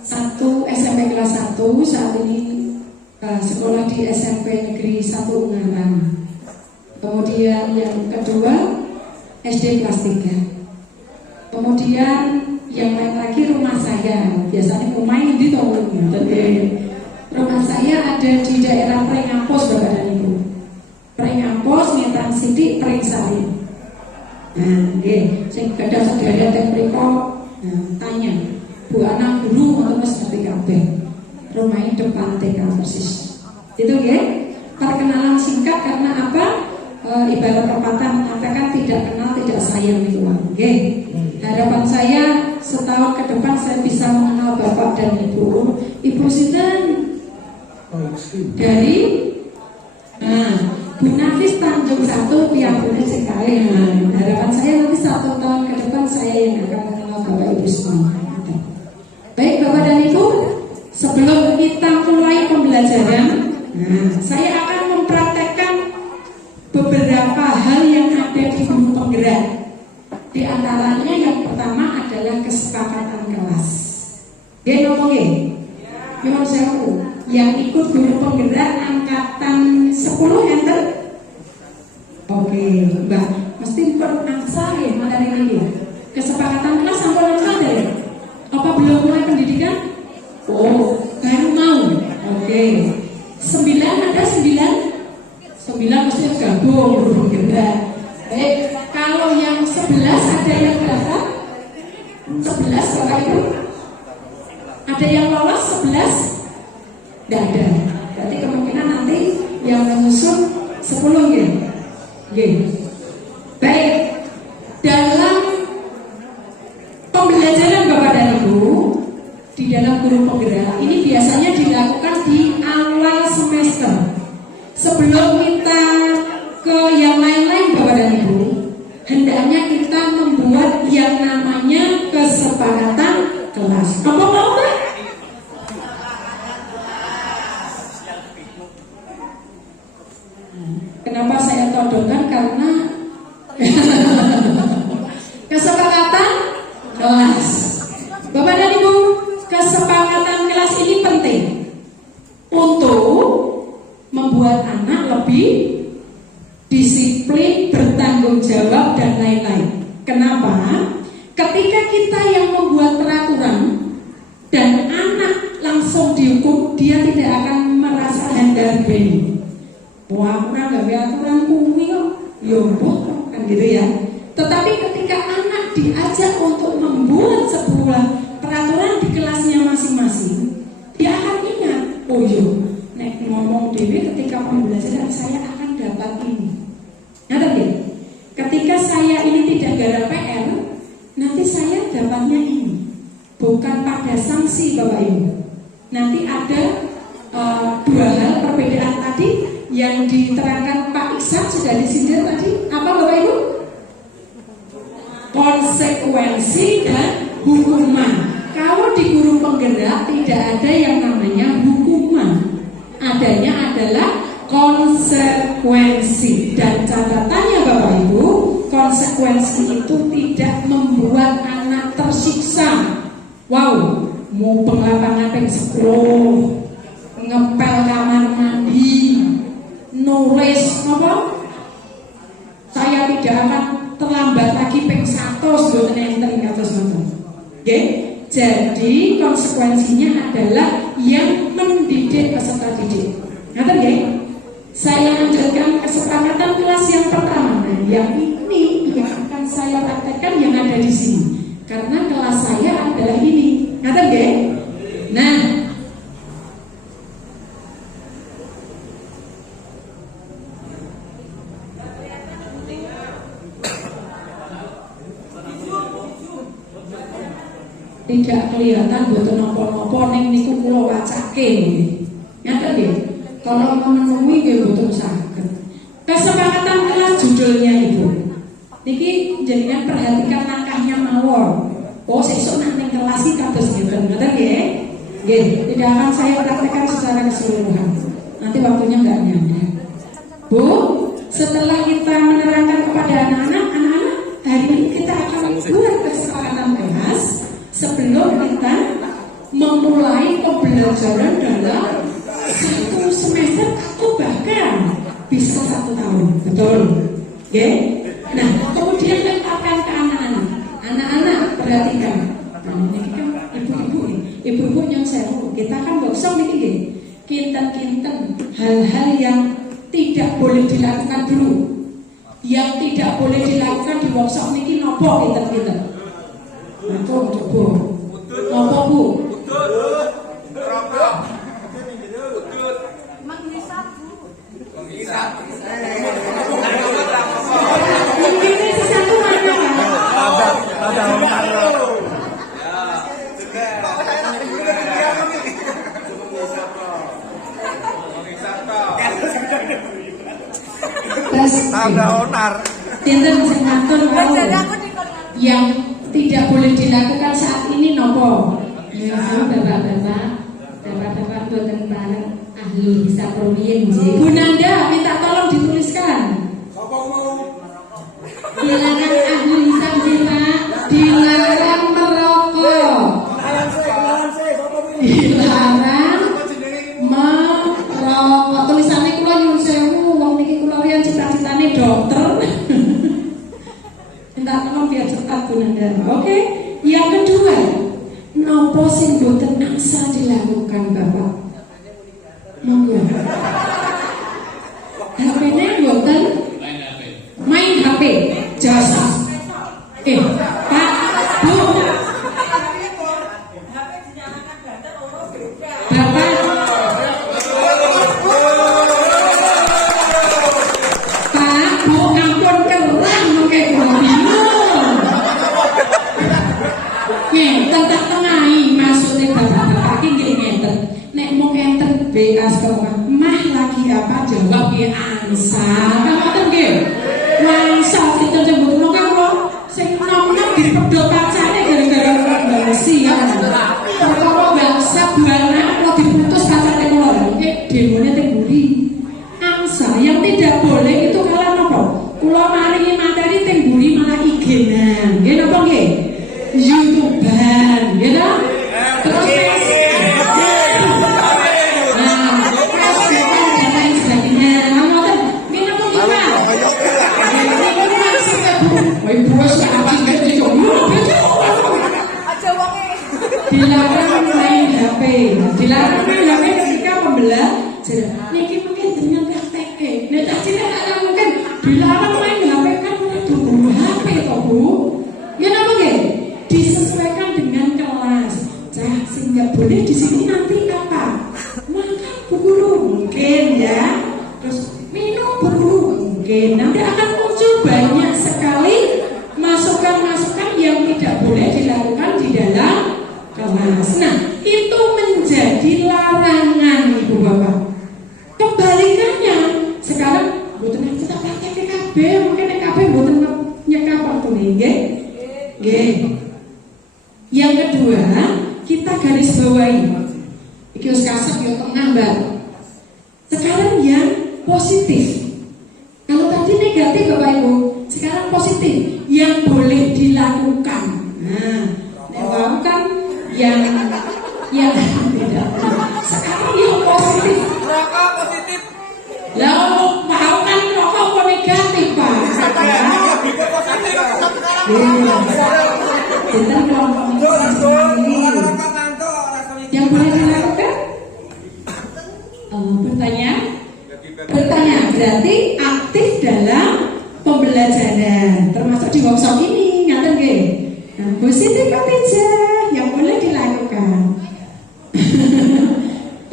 Satu SMP kelas 1 saat ini sekolah di SMP Negeri 1 Ungaran. Kemudian yang kedua SD kelas 3. Kemudian yang lain lagi rumah saya. Biasanya rumah ini di rumah saya ada di daerah Prengampos, Bapak dan Ibu. Prengampos, Ngetang Sidik, Prengsari. Nah, sing gadah sedaya teng mriko tanya, Bu anak guru atau seperti kabeh. Rumahnya depan TK persis. Itu nggih. Perkenalan singkat karena apa? Ibarat pepatah mengatakan tidak kenal tidak sayang itu. Nggih. Harapan saya setahun ke depan saya bisa mengenal Bapak dan Ibu. Ibu sinten? Dari Bu Nafis Tanjung 1 piyambune sekali. Harapan saya nanti 1 tahun ke depan saya yang akan mengenal Bapak Ibu semua. Baik Bapak dan Ibu, sebelum kita mulai pembelajaran, saya akan mempraktekkan beberapa hal yang ada di guru penggerak. Di antaranya yang pertama adalah kesepakatan kelas. Dia ngomongin, Yon Sewu, yang ikut guru penggerak angkatan 10 enter. Oke, Mbak, mesti berangsa ya materi ini. Kesepakatan kelas sampai angsa deh. Apa belum mulai pendidikan? Oh, baru mau. Oke. 9 ada 9? 9 mesti gabung guru penggerak. Baik, kalau yang 11 ada yang berapa? 11 Bapak Ibu? Ada yang lolos 11? Tidak ada. Berarti kemungkinan nanti yang menyusun 10 ya. Baik. Dalam pembelajaran Bapak dan Ibu di dalam guru penggerak ini biasanya dilakukan di awal semester. Sebelum kita ke yang lain-lain Bapak dan Ibu, hendaknya kita membuat yang namanya kesepakatan kelas. Apa mau Pak? Kenapa saya todongkan? Karena kesepakatan kelas. Bapak dan Ibu, kesepakatan kelas ini penting untuk membuat anak lebih disiplin, bertanggung jawab dan lain-lain. Kenapa? Ketika kita yang membuat peraturan dan anak langsung dihukum, dia tidak akan merasa handal beni. Wah, aku nggak aturan kuwi kok, yombo kan gitu ya. Tetapi ketika anak diajak untuk membuat sebuah peraturan di kelasnya masing-masing, dia akan ingat, oh yo, nek ngomong dewe ketika pembelajaran saya akan dapat ini. Ngerti? Ketika saya ini tidak garap PR, nanti saya dapatnya ini. Bukan pada sanksi Bapak Ibu. Nanti ada 2 hal perbedaan tadi yang diterangkan Pak Iksan sudah disindir tadi. Apa Bapak Ibu? Konsekuensi dan hukuman. Kalau di guru penggerak tidak ada yang namanya hukuman. Adanya adalah konsekuensi. Dan catatannya Bapak Ibu, konsekuensi itu tidak membuat anak tersiksa. Wow, mau penglapangan peng 10, ngepel kamar mandi, nulis apa? Saya tidak akan terlambat lagi peng 100 mboten enten kados ngoten. Nggih. Jadi konsekuensinya adalah yang mendidik peserta didik. Ngaten nggih? Saya lanjutkan kesepakatan kelas yang pertama. Nah, yang ini yang akan saya praktekkan yang ada di sini. Karena kelas saya adalah ini. Ngaten nggih? Nah, tidak kelihatan boten napa-napa ning niku kula wacake. Ngaten nggih? Kalau memenuhi nggih boten saged. Kesepakatan kelas judulnya Ibu. Niki jenengan perhatikan langkahnya mawon. Oh, sesuk nang ning kelas iki kados ngeten. Ngoten nggih? Nggih, tidak akan saya praktekkan secara keseluruhan. Nanti waktunya enggak nyampe. Bu, setelah kita menerangkan kepada anak-anak, hari ini kita akan buat kesepakatan kelas sebelum kita memulai pembelajaran dalam satu semester atau bahkan bisa 1 tahun, betul? Ya? Nah, kemudian lemparkan ke anak-anak. Anak-anak perhatikan. Nah, ini kan ibu-ibu yang seru. Kita kan workshop ini, kinten-kinten hal-hal yang tidak boleh dilakukan dulu. Yang tidak boleh dilakukan di workshop ini nopo kinten-kinten. Nah, coba. Nopo Bu? Ini satu mana? Yang tidak boleh dilakukan saat ini nopo? Ya, bapak-bapak buatan bareng ahli bisa probiyen. Bu Nanda minta tolong dituliskan. Dilarang ahli bisa Pak. Dilarang merokok. Dilarang merokok. Tulisannya kula nyuwun sewu, wong niki kula riyen cita-citane dokter. Minta tolong biar cepat Bu Nanda. Oke. Yang kedua, nopo sing boten asa dilakukan Bapak? Monggo. HP-ne boten main HP. Jasa. Pak, Bu. Bapak. Pak, Bu, ampun kerang mengke kula bingung. Ngenten tak tengahi maksudnya bapak-bapak iki nggih ngenten. Nek mau ngenten BA sekolah, mah lagi apa jawab ya angsa. Kan ngoten nggih. Angsa kita jembut kula kan kula sing nom-nom dipedhot pacane gara-gara bangsi ya. Perkara bangsa buana kula diputus pacane kula. Nggih demone teng mburi. Angsa yang tidak boleh itu kalian apa? Kula maringi materi teng mburi malah IG-nan. Nggih napa nggih? YouTuber, gitu? Terus dan lain sebagainya. Ngomong, ini apa kita? Ini maksudnya Bu. Ibu harus ngaji gitu. Dilarang main HP. Dilarang main HP ketika pembelajaran. Niki mungkin dengan praktek. Nah, tadi kan mungkin dilarang main HP kan dulu HP toh Bu. Ya apa nggih? Disesuaikan dengan kelas. Sehingga boleh di sini nanti apa? Makan Bu Guru mungkin ya. Terus minum Bu Guru mungkin. Nanti akan muncul banyak sekali masukan-masukan yang tidak boleh dilakukan di dalam kelas. Nah, itu menjadi larangan Ibu Bapak. Kebalikannya, sekarang mboten kita pakai PKB, mungkin PKB mboten nyekap waktu nggih. Nggih. Yang kedua, kita garis bawahi. Iki wis kasep yo tengah, Mbak. Sekarang yang positif. Kalau tadi negatif Bapak Ibu, sekarang positif yang boleh dilakukan. Nah, melakukan yang tidak. Sekarang yang positif. Rokok positif. Lah mau kan rokok kok negatif, Pak. Kita kelompok yang boleh dilakukan bertanya berarti aktif dalam pembelajaran termasuk di workshop ini ngaten nggih. Nah, positif apa aja yang boleh dilakukan?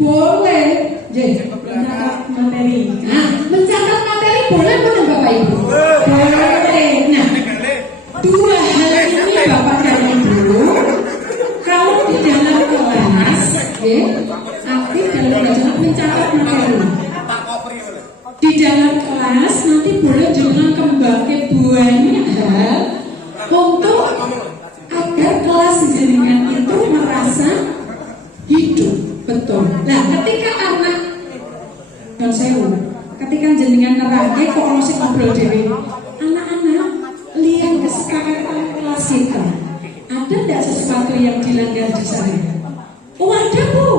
Boleh mencatat materi. Nah, mencatat materi boleh betul Bapak Ibu? Boleh. Nah, dua hal ini Bapak dan Ibu kalau di dalam kelas aktif dalam belajar mencatat materi. Di dalam kelas nanti boleh jangan kembangkan banyak hal untuk agar kelas jenengan itu merasa hidup betul. Nah, ketika anak dan sewu, ketika jenengan nerake kok ono sing ngobrol dhewe, anak-anak lihat kesepakatan kelas itu. Ada tidak sesuatu yang dilanggar di sana? Oh ada Bu,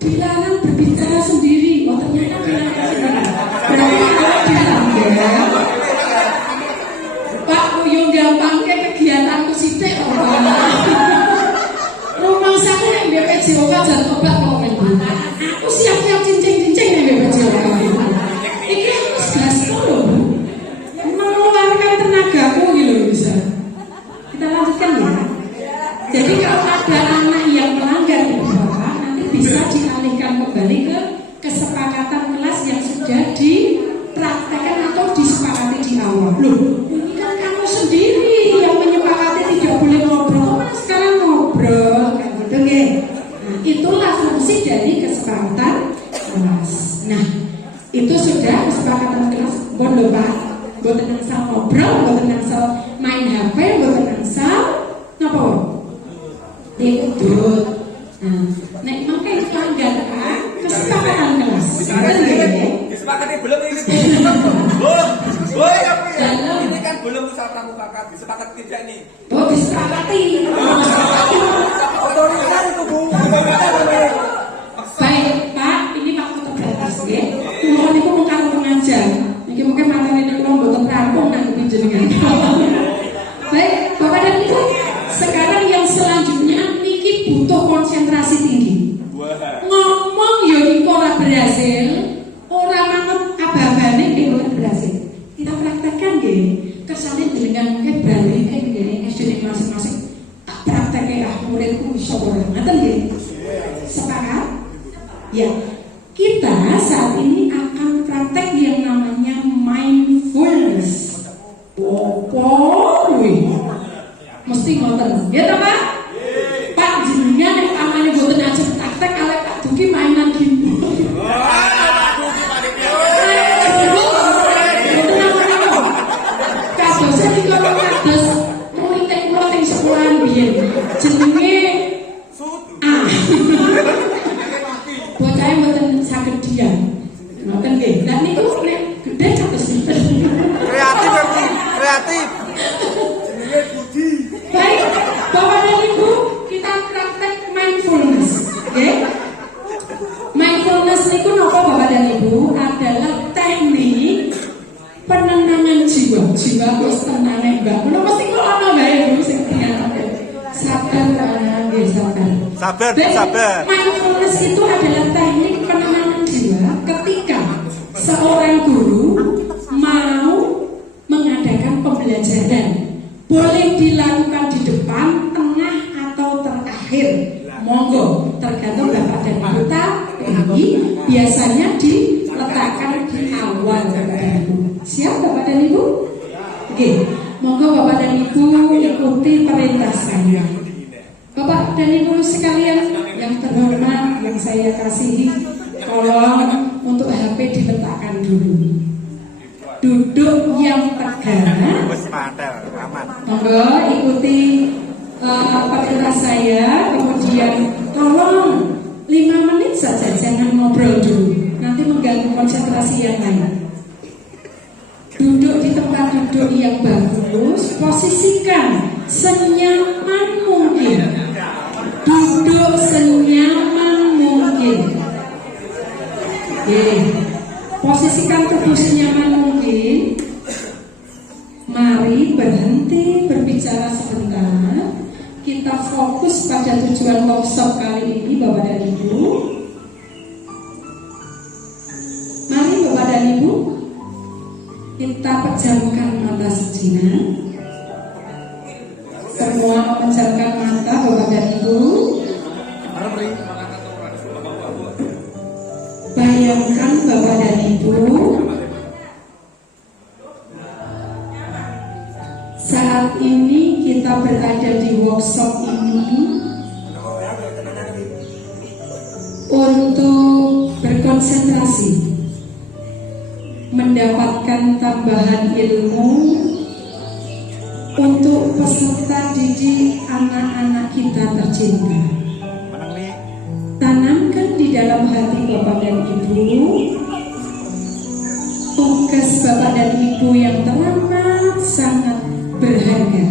dilarang berbicara sendiri. Oh ternyata dilanggar sendiri. Berarti kalau dilanggar, Pak yang gampang kayak kegiatanku sidik. Rumah saya yang BPJOK jangan obat kalau memang. Aku siap-siap cincin-cincin yang BPJOK. Ini aku gas loh. Mengeluarkan tenagaku gitu bisa. Kita lanjutkan ya. Jadi kalau ada anak yang melanggar di bawah, nanti bisa dialihkan kembali ke kesepakatan kelas yang sudah dipraktekkan atau disepakati di awal. Loh, ini kan kamu sendiri yang menyepakati tidak boleh ngobrol. Kan sekarang ngobrol, kan gitu ya. Nah, itulah fungsi dari kesepakatan kelas. Nah, itu sudah kesepakatan kelas. Bon lho Pak, buat tenangsal ngobrol, buat tenangsal main HP, buat tenangsal ngapa? Ikut. Nah, makanya pelanggar kesepakatan kelas. Disepakati belum ini? Ini kan belum usaha pramuka, disepakati tidak nih? Oh, disepakati. Otoriter itu Bu. Baik Pak, ini waktu terbatas ya. Mohon ibu muka pengajar. Ini mungkin materi ini kalau buat rampung nanti jenengan. Baik, Bapak dan Ibu, sekarang yang selanjutnya Niki butuh konsentrasi tinggi. Ngomong ya Niki ora berhasil, ora manut abah-abahane Niki ora berhasil. Kita praktekkan nggih. Kesane dengan mungkin berani nggih SD masing-masing. Tak praktekke muridku iso ora. Ngoten nggih. Sepakat? Ya. Kita saat ini akan praktek yang namanya mindfulness. Mesti ngoten. Ya ta, Pak? Pak jenengan nek amane boten ajeng praktek kalih Pak Duki mainan gimbal. Kadosé iki kok kados murid kula teng sekolahan biyen. Jenenge bocah mboten saged diam. Ngoten nggih. Lah niku nek gedhe kados sinten? Kreatif. Jenenge Budi. Baik, Bapak dan Ibu, kita praktek mindfulness, nggih. Mindfulness niku napa Bapak dan Ibu? Adalah teknik penenangan jiwa. Jiwa wis tenang Mbak. Menawa mesti kok ana bae Bu sing dianggap. Sabar nggih, sabar. Sabar. Mindfulness itu adalah teknik penenangan jiwa ketika seorang guru mau mengadakan pembelajaran. Boleh dilakukan di depan, tengah, atau terakhir. Monggo, tergantung Bapak dan Ibu. Tapi biasanya diletakkan di awal Bapak dan Ibu. Siap Bapak dan Ibu? Oke, monggo Bapak dan Ibu ikuti perintah saya. Bapak dan Ibu sekalian yang terhormat, yang saya kasihi, tolong untuk HP diletakkan dulu. Duduk yang tegak. Monggo ikuti perintah saya. Kemudian tolong 5 menit saja, jangan ngobrol dulu. Nanti mengganggu konsentrasi yang lain. Duduk di tempat duduk yang bagus. Posisikan senyaman mungkin. Duduk senyaman mungkin. Posisikan tubuh senyaman mungkin. Mari berhenti berbicara sebentar. Kita fokus pada tujuan workshop kali ini Bapak dan Ibu. Mari Bapak dan Ibu, kita pejamkan mata sejenak. Semua memejamkan mata Bapak dan Ibu. Bayangkan Bapak dan Ibu, saat ini kita berada di workshop ini untuk berkonsentrasi, mendapatkan tambahan ilmu untuk peserta didik anak-anak kita tercinta. Tanamkan di dalam hati Bapak dan Ibu tugas Bapak dan Ibu yang teramat sangat berharga.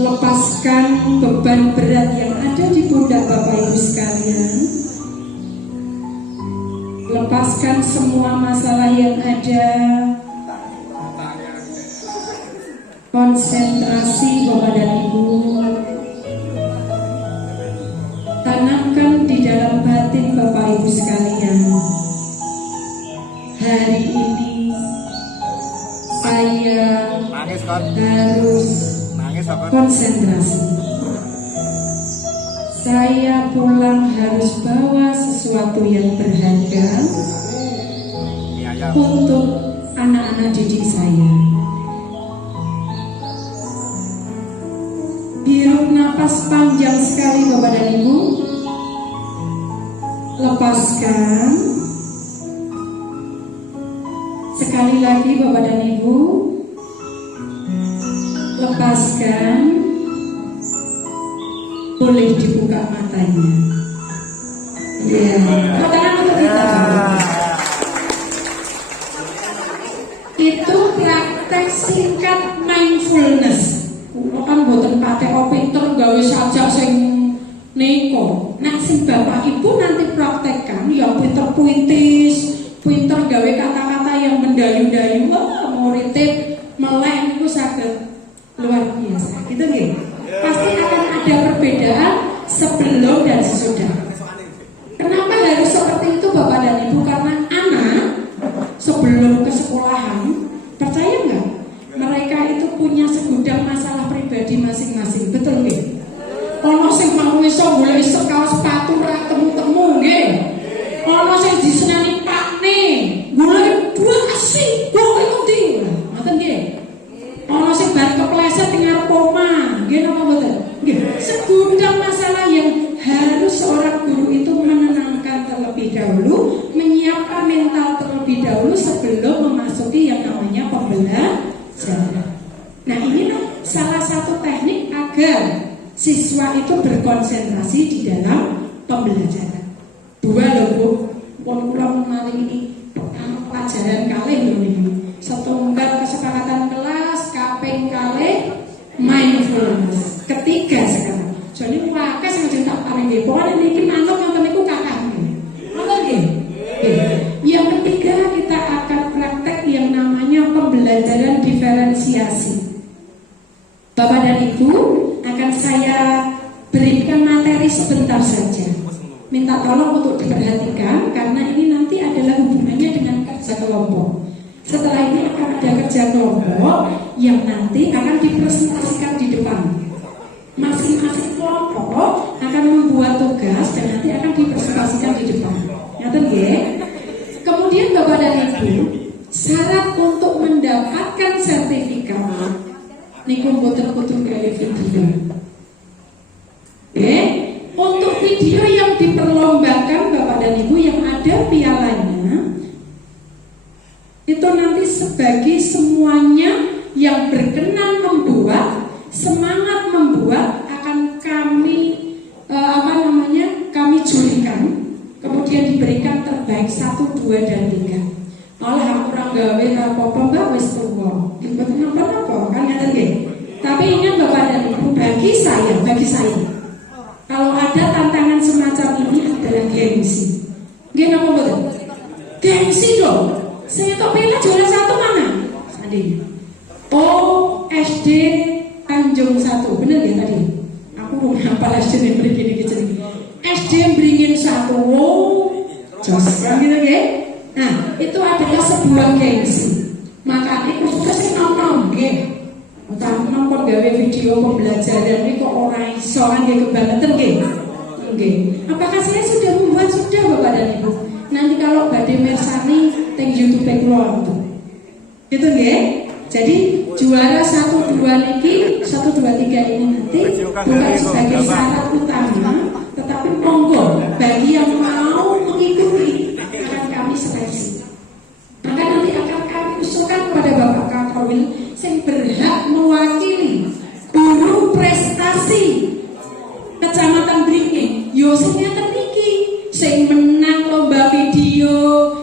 lepaskan beban berat yang ada di pundak Bapak Ibu sekalian. Lepaskan semua masalah yang ada. Konsentrasi Bapak dan Ibu. Tanamkan di dalam batin Bapak Ibu sekalian. Hari ini saya harus konsentrasi. Saya pulang harus bawa sesuatu yang berharga untuk anak-anak didik saya. Hirup napas panjang sekali Bapak dan Ibu. Lepaskan. Sekali lagi Bapak dan Ibu. Lepaskan. Boleh dibuka matanya. Ya, tangan untuk kita. Itu praktek singkat mindfulness. Kan boten patek pinter gawe sajak sing neko. Nah sing Bapak Ibu nanti praktekkan yang pinter puitis, pinter gawe kata-kata yang mendayu-dayu, muridnya melek niku saged luar biasa. Gitu nggih. Pasti akan ada perbedaan sebelum dan sesudah. Kenapa harus seperti itu Bapak dan Ibu? Karena anak sebelum ke sekolahan, percaya nggak? Mereka itu punya segudang masalah pribadi masing-masing, betul nggih? Ono sing mau iso golek kaos sepatu ra temu-temu nggih. Ono sing disenani pakne, golek duasi, golek endi? Ngoten nggih. Ono sing bar kepleset ning arep omah, nggih napa mboten? Nggih. Segudang masalah yang harus seorang guru itu menenangkan terlebih dahulu, menyiapkan mental terlebih dahulu sebelum memasuki yang namanya pembelajaran. Nah inilah salah satu teknik agar siswa itu berkonsentrasi di dalam pembelajaran. Dua loh Bu, kurang menarik ini pelajaran kali ini. Setunggal kesepakatan kelas, kaping kali mindfulness. Ketiga sekarang. Jadi wakas yang tak paling nggih. Pokoknya niki mantuk ngoten niku kakak. Ngoten nggih. Yang ketiga kita akan praktek yang namanya pembelajaran diferensiasi. Bapak dan Ibu, akan saya berikan materi sebentar saja. Minta tolong untuk diperhatikan karena ini nanti adalah hubungannya dengan kerja kelompok. Setelah ini akan ada kerja kelompok yang nanti akan dipresentasikan di depan. Masing-masing kelompok akan membuat tugas dan nanti akan dipresentasikan di depan. Ngerti nggih? Kemudian Bapak dan Ibu, syarat untuk mendapatkan sertifikat niku mboten-mboten gawe video. Untuk video yang diperlombakan Bapak dan Ibu yang ada pialanya itu nanti sebagai semuanya yang berkenan membuat, semangat membuat akan kami kami jurikan, kemudian diberikan terbaik 1, 2, dan 3. Malah kurang gawe apa-apa Mbak wis tuwa. Mboten napa-napa kan ngaten nggih. Tapi ingat Bapak dan Ibu, bagi saya kalau ada tantangan semacam ini adalah gengsi. Nggih napa mboten? Gengsi dong. Saya kok pilih juara 1 mana? Sandi. Oh, SD Tanjung 1. Bener ya tadi? Aku mau hafal SD yang begini gitu. SD Beringin 1. Oh, jos. Gitu nggih. Nah, itu adalah sebuah gengsi. Makanya khususnya sing nom-nom nggih. Nom kok gawe video pembelajaran ini kok ora iso kan nggih kebangetan nggih. Nggih. Apakah saya sudah membuat Bapak dan Ibu? Nanti kalau badhe mirsani teng YouTube kula itu. Gitu nggih. Jadi juara 1, 2 niki 1, 2, 3 ini nanti bukan sebagai syarat utama, tetapi monggo bagi yang mau mengikuti akan kami seleksi. Maka nanti akan kami usulkan kepada Bapak Kapolri yang berhak mewakili guru prestasi Kecamatan Beringin. Yo sing ngeten niki, sing menang lomba video,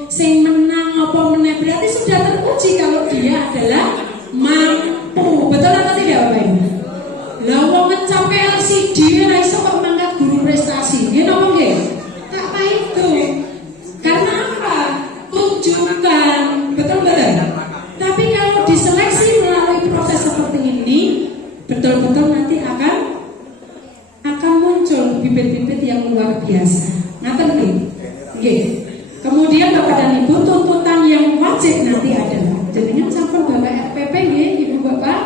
sing menang apa meneh berarti sudah teruji kalau dia adalah mampu. Betul atau tidak Bapak Ibu? Lah sampai LCD ora iso kok mangkat guru prestasi. Nggih napa nggih? Apa itu? Karena apa? Tunjukkan, betul betul. Tapi kalau diseleksi melalui proses seperti ini, betul-betul nanti akan muncul bibit-bibit yang luar biasa. Ngaten nggih? Nggih. Kemudian Bapak dan Ibu, tuntutan yang wajib nanti adalah jenengan sampun Bapak RPP nggih, Ibu Bapak?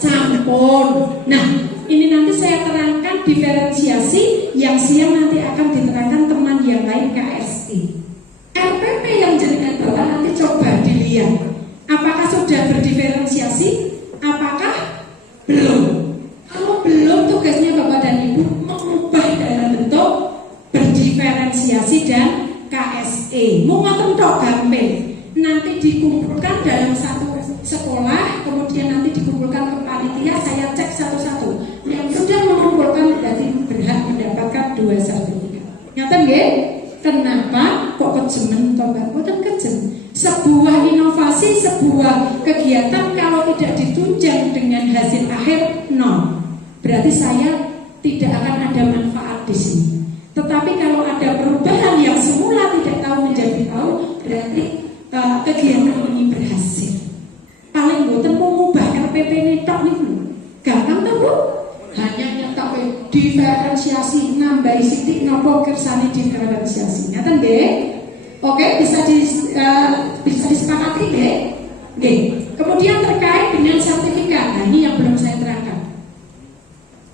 Sampun. Nah, ini nanti saya terangkan diferensiasi yang siang nanti akan diterangkan teman yang lain KSI. RPP yang jenengan Bapak nanti coba dilihat. Apakah sudah berdiferensiasi? Apakah belum? Kalau belum, tugasnya Bapak dan Ibu mengubah dalam bentuk berdiferensiasi dan KSE. Mau ngoten tok gampang. Nanti dikumpulkan dalam satu sekolah, kemudian nanti dikumpulkan ke panitia, saya cek satu-satu. Yang sudah mengumpulkan berarti berhak mendapatkan 2 sertifikat. Ngaten nggih? Kenapa kok kejemen to Mbak? Boten kejem. Sebuah inovasi, sebuah kegiatan kalau tidak ditunjang dengan hasil akhir nol, berarti saya tidak akan ada manfaat di sini. Tetapi kalau ada perubahan yang semula tidak tahu menjadi tahu, berarti kegiatan ini berhasil. Paling boten mau mengubah RPP ini tok niku. Gampang to, Bu? Hanya nyetak diferensiasi, nambahi sithik napa kersane diferensiasi. Ngaten nggih? Oke, bisa disepakati nggih? Nggih. Kemudian terkait dengan sertifikat. Nah, ini yang belum saya terangkan.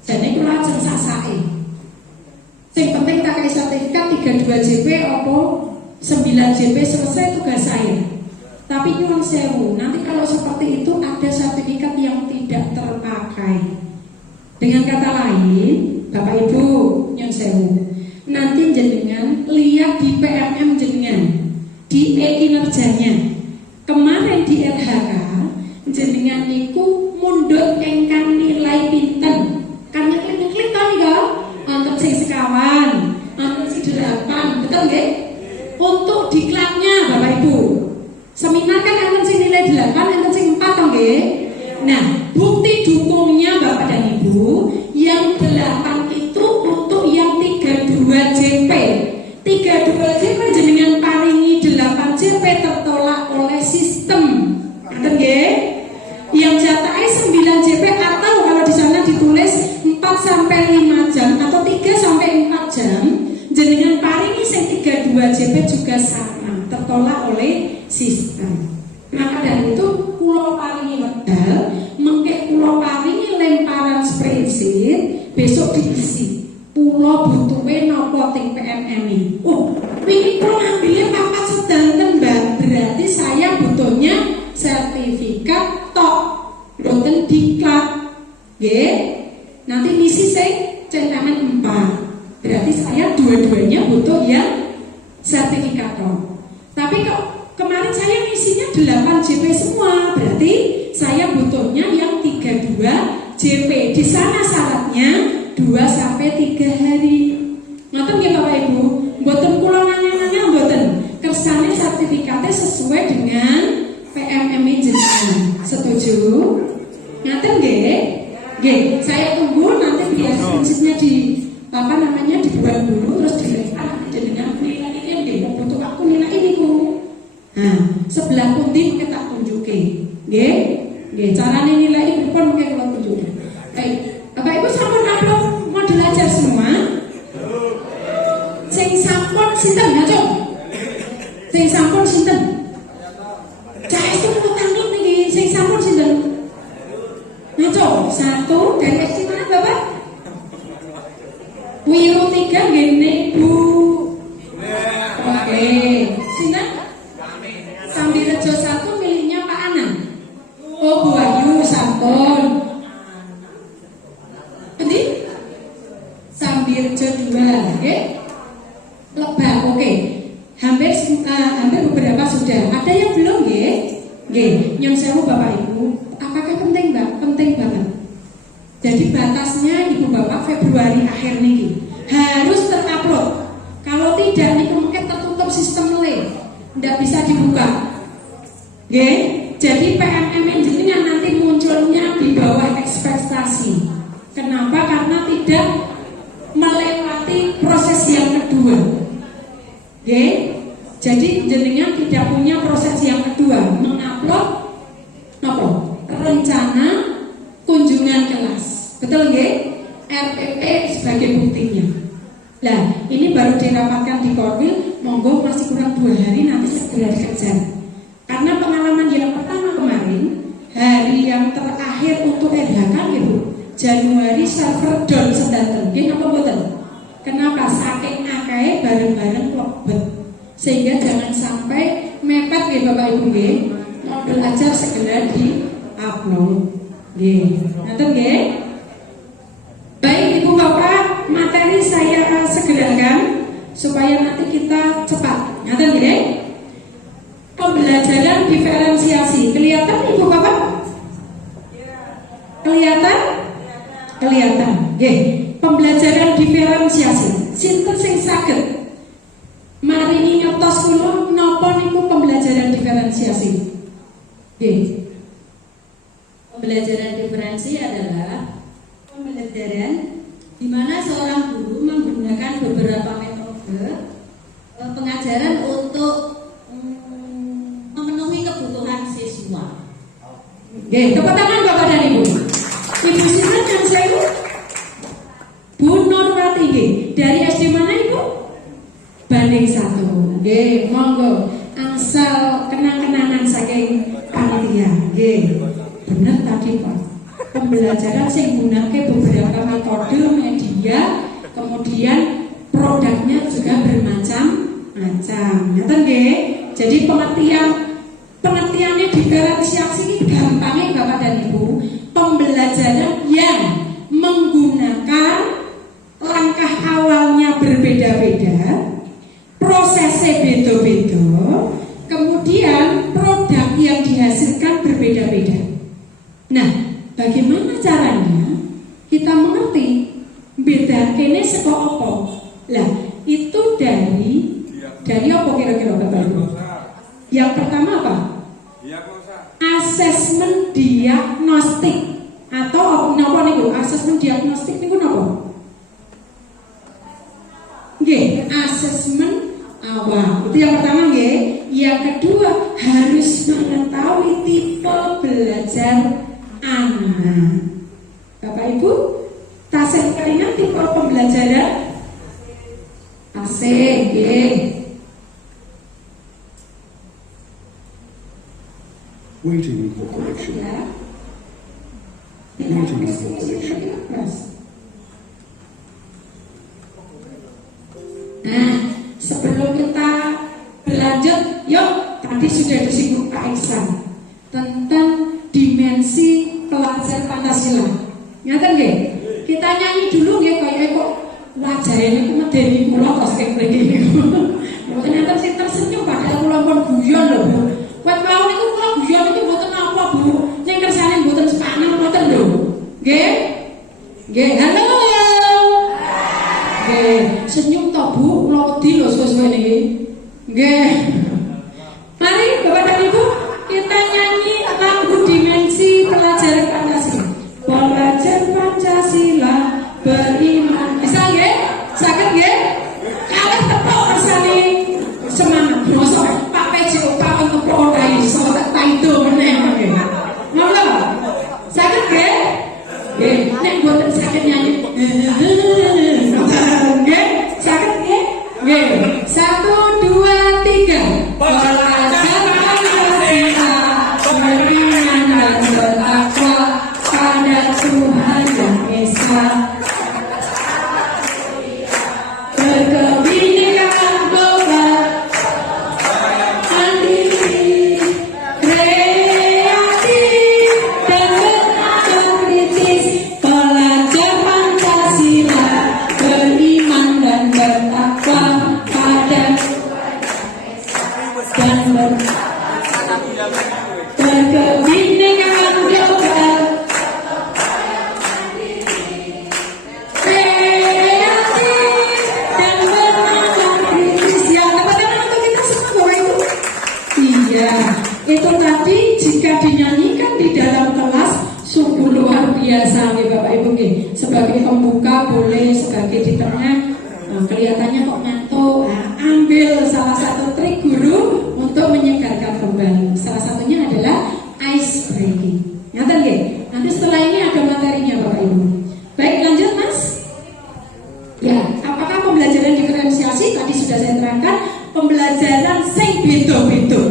Jadi kula ajeng sasake. Sing penting tak kai sertifikat 32 JP apa 9 JP selesai tugas saya. Tapi nyuwun sewu, nanti kalau seperti itu ada sertifikat yang tidak terpakai. Dengan kata lain, Bapak Ibu nyuwun sewu, nanti jenengan lihat di PMM jenengan, di kinerjanya. Kemarin di LHK jenengan niku mundhut ingkang nilai pinten. Kan klik-klik to niku, wonten sing sekawan, wonten sing 8, betul nggih? Untuk diklatnya Bapak Ibu. Seminar kan wonten sing nilai 8, wonten sing 4 to nggih? Nah, bukti dukungnya Bapak dan Ibu, yang 8 itu untuk yang 32 JP. 32 JP jenengan paringi 8 JP tertolak oleh sistem. Ngaten nggih? Yang jatahnya 9 JP atau kalau di sana ditulis 4 sampai 5 jam atau 3 sampai 4 jam, jenengan paringi sing 32 JP juga sama, tertolak oleh sistem. Maka dari itu kula paringi wedal, mengke kula paringi lemparan spreadsheet, besok diisi. Kula butuhe napa ting PMM ini. Oh, wingi kula ngambilnya papat sedanten, Mbak. Berarti saya butuhnya sertifikat tok, mboten diklat. Nggih. Nanti ngisi sing centangan 4. Berarti saya dua-duanya butuh yang sertifikat tok. Tapi kok kemarin saya ngisinya 8 JP semua, berarti saya butuhnya yang 32 JP. Di sana syaratnya 2 sampai 3 hari. Ngoten nggih Bapak Ibu? Mboten kula nanya-nanya mboten. Kersane sertifikatnya sesuai dengan PMM jenengan. Setuju? Ngaten nggih? Nggih, saya tunggu nanti biar prinsipnya dibuat dulu terus dilempar jenengan nilai ini nggih butuh aku nilai ini ku. Nah, sebelah pundi kita tunjuke. Nggih? Nggih, carane nilai pripun mungkin kula tunjuke. Baik, Bapak Ibu sampun upload model ajar semua? Sing sampun sinten, Ngajeng? Sing sampun sinten? Cah itu tangi niki, sing sampun sinten? Ngajeng, 1 dari SD mana Bapak? Wiru 3 gini Bu. Oke, sinten? Sambirejo 1 miliknya Pak Anang. Oh, Bu Ayu sampun. Endi? Sambirejo 2, nggih. Lebak, oke. Hampir beberapa sudah. Ada yang belum, nggih? Nggih, nyun sewu Bapak Ibu. Apakah penting, Mbak? Penting banget. Jadi batasnya Ibu Bapak Februari akhir niki harus terupload. Kalau tidak niku mungkin tertutup sistem tidak bisa dibuka. Nggih. Jadi PMM jenengan nanti munculnya di bawah ekspektasi. Kenapa? Karena tidak melewati proses yang kedua. Oke? Jadi jenengan tidak punya proses yang kedua, mengupload apa? Rencana kunjungan kelas. Betul nggih? RPP sebagai buktinya. Nah, ini baru dirapatkan di Korwil, monggo masih kurang 2 hari nanti segera dikejar. Karena pengalaman yang pertama kemarin, hari yang terakhir untuk LHK Ibu, Januari server down sedanten. Nggih napa mboten? Kenapa? Saking akeh bareng-bareng klobet. Sehingga jangan sampai mepet nggih Bapak Ibu nggih. Modul ajar segera di-upload. Nggih. Ngoten nggih? Baik Ibu Bapak, materi saya segerakan supaya nanti kita cepat. Ngoten nggih? Pembelajaran diferensiasi. Kelihatan Ibu Bapak? Kelihatan? Kelihatan. Nggih. Pembelajaran diferensiasi. Sinten sing saged maringi nyotos kula napa niku pembelajaran diferensiasi? Nggih. Pembelajaran diferensi adalah pembelajaran di mana seorang guru menggunakan beberapa metode pengajaran untuk memenuhi kebutuhan siswa. Oke, tepuk tangan Bapak dan Ibu. Ibu sinten yang saya? Bu Nurwati nggih. Dari SD mana Ibu? Banding 1. Nggih, monggo. Angsal kenang-kenangan saking panitia. Nggih. Bener tadi Pak. Pembelajaran sing gunake beberapa metode media, kemudian produknya juga bermacam-macam. Ngoten nggih? Jadi pengertiannya diferensiasi ini gampangnya Bapak dan Ibu, pembelajaran yang menggunakan langkah awalnya berbeda-beda, prosesnya beda-beda, kemudian produk yang dihasilkan berbeda-beda. Nah, bagaimana caranya kita mengerti beda kene saka apa? Lah, itu dari apa kira-kira Bapak Ibu? Yang pertama apa? Asesmen diagnostik atau napa niku? Asesmen diagnostik niku napa? Nggih, asesmen awal. Itu yang pertama nggih. Yang kedua harus mengetahui tipe belajar anak. Bapak Ibu, tasih kelingan tipe pembelajaran AC nggih. Waiting for connection. Ya. Waiting for connection. Nah, sebelum kita berlanjut, yuk tadi sudah disinggung Kak Iksan tentang dimensi pelajar Pancasila. Ngaten nggih? Kita nyanyi dulu nggih kaya kok wajahnya niku medeni kula tos kek mriki niku. Mboten enten sing tersenyum padahal kula pun guyon lho, Bu. Kuwi kula niku kula guyon niku mboten apa, Bu. Ning kersane mboten sepanen mboten lho. Nggih? Nggih, halo. Nggih, senyum to Bu, kula wedi lho suwe-suwe niki. Nggih. Mari Bapak dan Ibu, kita nyanyi lagu dimensi pelajaran Pancasila. Pelajar Pancasila beriman. Bisa nggih? Saged nggih? Kalih tepuk rasane semangat. Mosok Pak PJO Pak tepuk ta iso tak taido meneh nggih. Monggo. Saged nggih? Nggih, nek mboten saged nyanyi. Nggih, saged nggih? Nggih. 1 2 3. Pelajar Pancasila beriman dan bertakwa pada Tuhan yang Esa, berkebinekaan global, mandiri, kreatif, dan berakal kritis. Pelajar Pancasila beriman dan bertakwa pada dan berkebinekaan global, kreatif dan berakal kritis. Ya, teman-teman untuk kita semua bahwa itu. Iya, itu tadi jika dinyanyikan di dalam kelas sungguh luar biasa nih Bapak Ibu nih. boleh sebagai di tengah kelihatannya kok ngantuk, ambil salah satu trik guru untuk menyegarkan kembali. Salah satunya adalah ice breaking. Ngerti nggih? Nanti setelah ini ada materinya Bapak Ibu. Baik, lanjut Mas. Ya, apakah pembelajaran diferensiasi tadi sudah saya terangkan, pembelajaran sing beda-beda.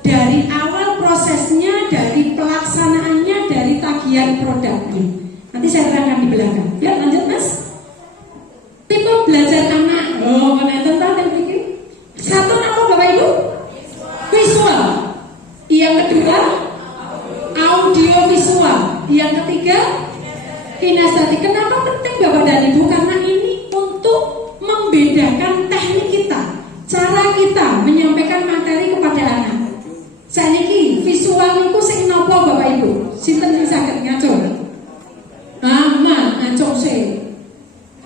Dari awal prosesnya, dari pelaksanaannya, dari tagihan produknya. Nanti saya terangkan di belakang. Ya, lanjut Mas. Tipe belajar anak. Oh, mana tentang yang pikir? Satu apa Bapak Ibu? Visual. Yang kedua, audio visual. Yang ketiga, kinestetik. Kenapa penting Bapak dan Ibu? Karena ini untuk membedakan teknik kita, cara kita menyampaikan materi kepada anak. Saiki visual niku sing napa Bapak Ibu? Sinten sing saged ngacung? Ngacung sih.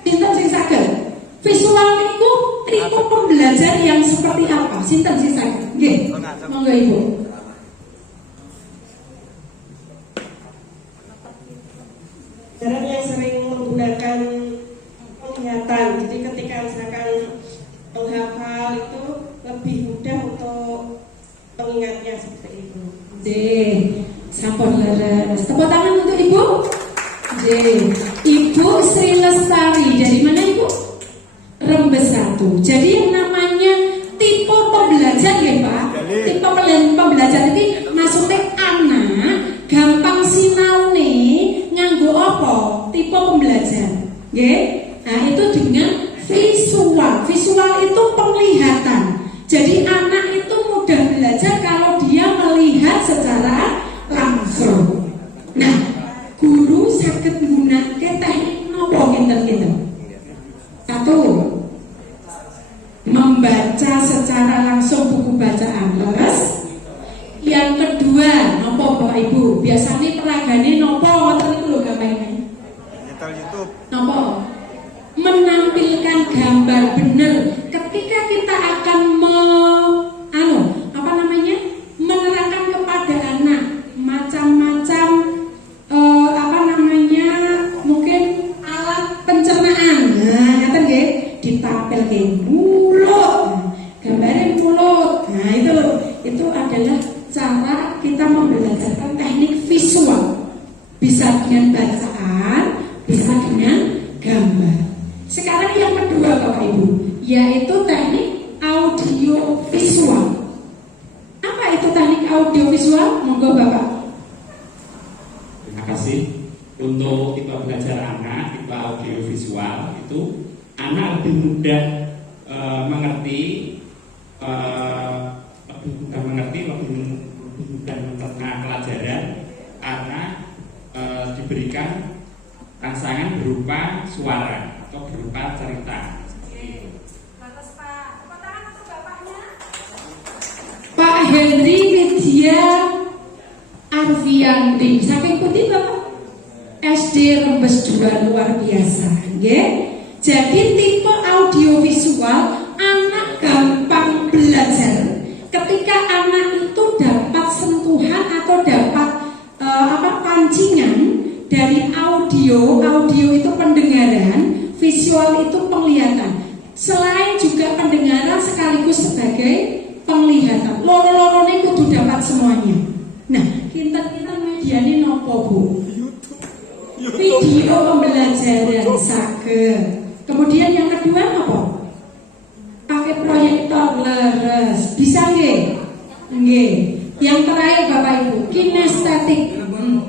Sinten sing saged? Visual niku tipe pembelajaran yang seperti apa? Sinten sing saged? Nggih. Monggo Ibu. Pelajaran yang sering menggunakan penglihatan. Jadi ketika misalkan menghafal itu lebih mudah untuk mengingatnya seperti itu. Sampun leres. Tepuk tangan untuk Ibu. Ibu Sri Lestari dari mana Ibu? Rembes 1. Jadi yang namanya tipe pembelajaran ya Pak. Tipe pembelajaran ini maksudnya anak gampang sinaune nganggo apa? Tipe pembelajaran. Nggih. Nah, itu dengan visual. Visual itu penglihatan. Jadi anak itu mudah belajar kalau dia melihat secara langsung. Nah, guru sakit menggunakan teknik nopo kinten-kinten. Satu, membaca secara langsung buku bacaan. Terus, yang kedua, nopo Bapak Ibu. Biasanya peragane nopo ngoten niku lho gampangnya. YouTube. Nopo? Menampilkan gambar benar ketika kita akan menerangkan kepada anak macam-macam mungkin alat pencernaan. Nah, ngaten nggih, ditampilke mulut. Gambarnya mulut. Nah, itu adalah cara kita membelajarkan teknik visual. Bisa dengan bacaan, bisa dengan gambar. Sekarang yang kedua Bapak Ibu, yaitu teknik audio visual. Apa itu teknik audio visual? Monggo Bapak. Terima kasih. Untuk tipe belajar anak, tipe audio visual itu anak lebih mudah mengerti, lebih mudah mencerna pelajaran karena diberikan rangsangan berupa suara atau berupa cerita. Pak Henry Widya Arfiandi, saking putih Bapak. SD Rembes 2 luar biasa, nggih. Jadi tipe audio visual anak gampang belajar ketika anak itu dapat sentuhan atau dapat pancingan dari audio itu pendengaran, visual itu penglihatan. Selain juga pendengaran sekaligus sebagai penglihatan. Loro-lorone kudu dapat semuanya. Nah, kita mediane nopo Bu? Video pembelajaran saged. Kemudian yang kedua apa? Pakai proyektor leres. Bisa nggih? Nggih. Yang terakhir Bapak Ibu, kinestetik.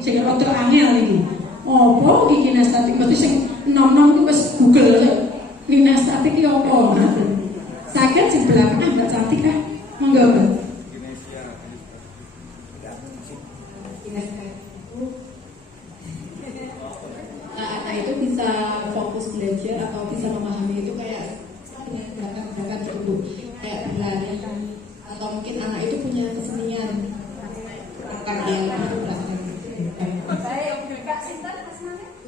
Sing rada angel iki. Apa iki kinestetik? Mesti sing nom-nom iki wis Google. Kinestetik iki apa? Saged sing belakang agak cantik ah. Monggo, Mbak. Anak itu bisa fokus belajar atau bisa memahami itu kayak dengan gerakan-gerakan tertentu, kayak berlari atau mungkin anak itu punya kesenian tentang yang berdasarkan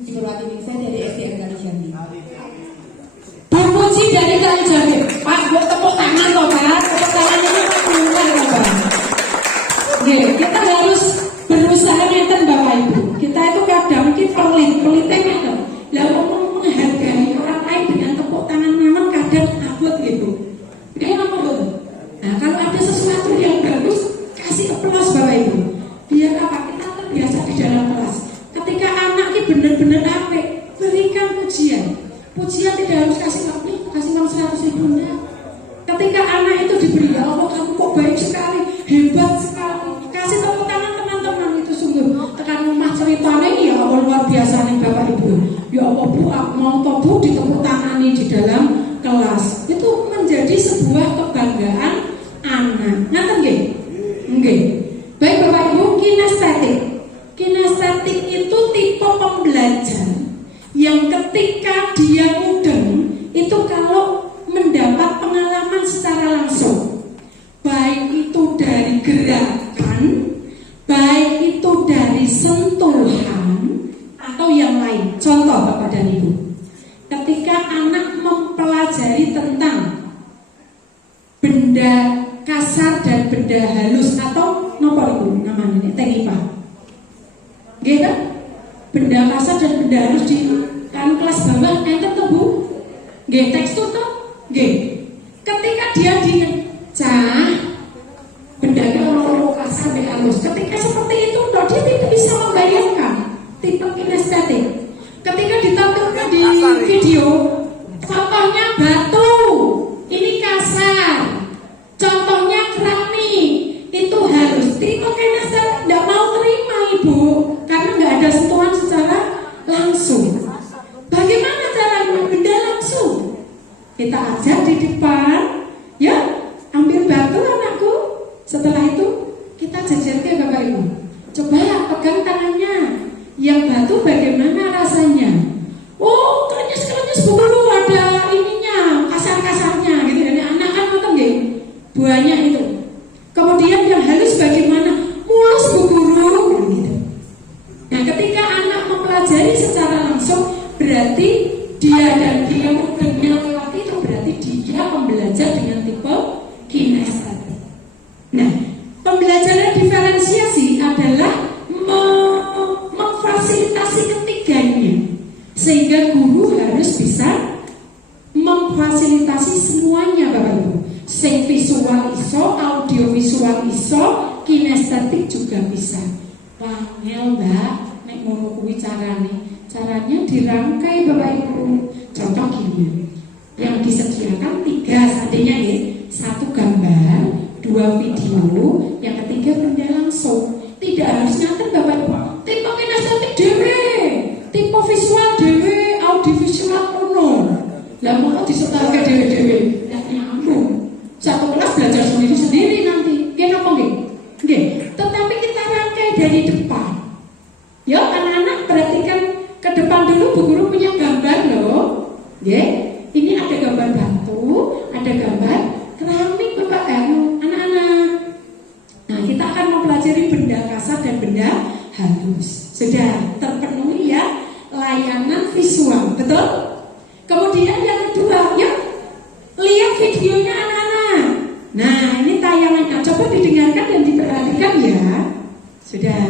Ciperwati saya dari SDN Kalisyanti. Bu Puji dari Kalisyanti. Pak, buat tepuk tangan loh Pak. Tepuk tangannya itu bukan loh Pak. Kita harus berusaha ngeten Bapak Ibu. Kita itu kadang kita pelitnya ngeten. Lalu menghargai biasanya Bapak Ibu, ya Allah Bu, aku mau toh Bu ditepuk tangani di dalam kelas. Itu menjadi sebuah kebanggaan anak. Ngaten nggih? Nggih. Baik Bapak Ibu, kinestetik. Kinestetik itu tipe pembelajar yang ketika dia mudeng itu kalau mendapat pengalaman secara langsung, baik itu dari gerakan, baik itu dari sentuhan atau yang lain. Contoh Bapak dan Ibu, ketika anak mempelajari tentang benda kasar dan benda halus atau nopo Ibu namanya ini TIPA, gitu? Benda kasar dan benda halus di kan kelas bawah enten tuh Bu, nggih tekstur tuh, nggih. Ketika dia cah benda loro kasar dan halus, ketika seperti itu dia tidak bisa membayangkan tipe kinestetik. Ketika ditampilkan di video, contohnya batu, ini kasar. Contohnya keramik, itu halus. Tipe kinestetik tidak mau terima Ibu, karena nggak ada sentuhan secara langsung. Bagaimana cara benda langsung? Kita ajak di depan, ya, ambil batu anakku. Setelah itu kita jajarkan Bapak Ibu. Coba pegang tangannya. Yang batu bagaimana rasanya? Oh, krenyes-krenyes Bu Guru, ada ininya, kasar-kasarnya gitu. Dan anak kan nonton nggih. Buahnya itu. Kemudian yang halus bagaimana? Mulus Bu Guru gitu. Nah, ketika anak mempelajari secara langsung, berarti dia dan dia mudengnya lewat itu, berarti dia pembelajar dengan tipe kinestetik. Nah, pembelajaran diferensiasi adalah memfasilitasi ketiganya, sehingga guru harus bisa memfasilitasi semuanya Bapak Ibu. Sing visual iso, audio visual iso, kinestetik juga bisa. Wangel Mbak, nek ngono kuwi caranya dirangkai Bapak Ibu. Contoh gini, yang disediakan 3 seandainya ya, 1 gambar, 2 video, yang ketiga benda langsung. Tidak harus nyatet Bapak Ibu. Tipe kinestetik dewe, tipe visual dewe, audiovisual kuno. Lah mau disetelke dewe-dewe, ya nyambung. Satu kelas belajar sendiri-sendiri nanti. Nggih napa nggih? Nggih. Tetapi kita rangkai dari depan. Ya anak-anak perhatikan ke depan dulu, Bu Guru punya gambar loh. Nggih. Ini ada gambar batu, ada gambar keramik Bapak anak-anak. Nah, kita akan mempelajari benda kasar dan benda halus. Sudah terpenuhi ya layanan visual, betul? Kemudian yang kedua, ya lihat videonya anak-anak. Nah, ini tayangannya, coba didengarkan dan diperhatikan ya. Sudah.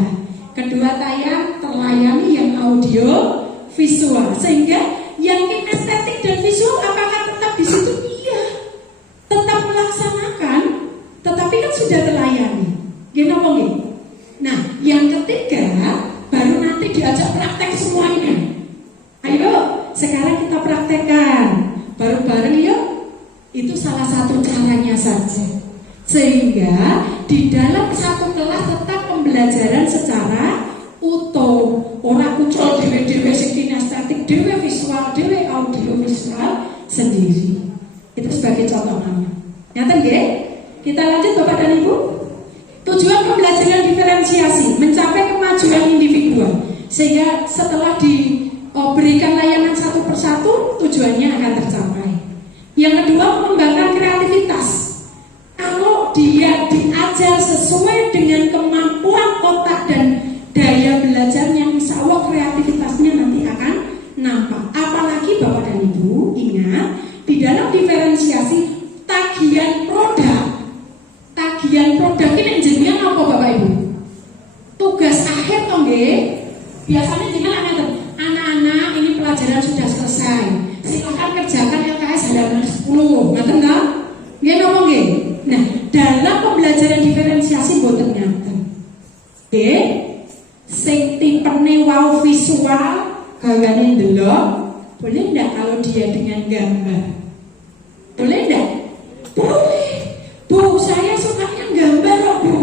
Kedua tayang terlayani yang audio visual, sehingga yang kinestetik dan visual apakah tetap di situ? Iya, tetap melaksanakan, tetapi kan sudah terlayani. Gini apa nih? Nah, yang ketiga baru nanti diajak praktek semuanya. Ayo, sekarang kita praktekkan bareng-bareng yuk. Itu salah satu caranya saja. Sehingga di dalam satu kelas tetap pembelajaran secara utuh. Orang ucul dewe-dewe sing kinestetik, dewe visual, dewe audio visual sendiri. Itu sebagai contoh nama. Nyata nggih? Kita lanjut Bapak dan Ibu. Tujuan pembelajaran diferensiasi mencapai kemajuan individual, sehingga setelah diberikan layanan satu persatu tujuannya akan tercapai. Yang kedua, mengembangkan kreativitas. Kalau dia diajar sesuai dengan kemampuan otak dan daya belajarnya, insya Allah kreativitasnya nanti akan nampak. Apalagi Bapak dan Ibu ingat, di dalam diferensiasi tagihan produk ini jenengan apa Bapak Ibu? Tugas akhir toh nggih. Biasanya jenengan anak-anak ini pelajaran sudah selesai. Silakan kerjakan LKS halaman 10. Ngoten ta? Nggih napa nggih? Nah, dalam pembelajaran diferensiasi boten ngaten. Nggih. Sing tipene wau visual gawane ndelok, boleh enggak kalau dia dengan gambar? Boleh enggak? Boleh. Bu, saya sukanya gambar loh Bu.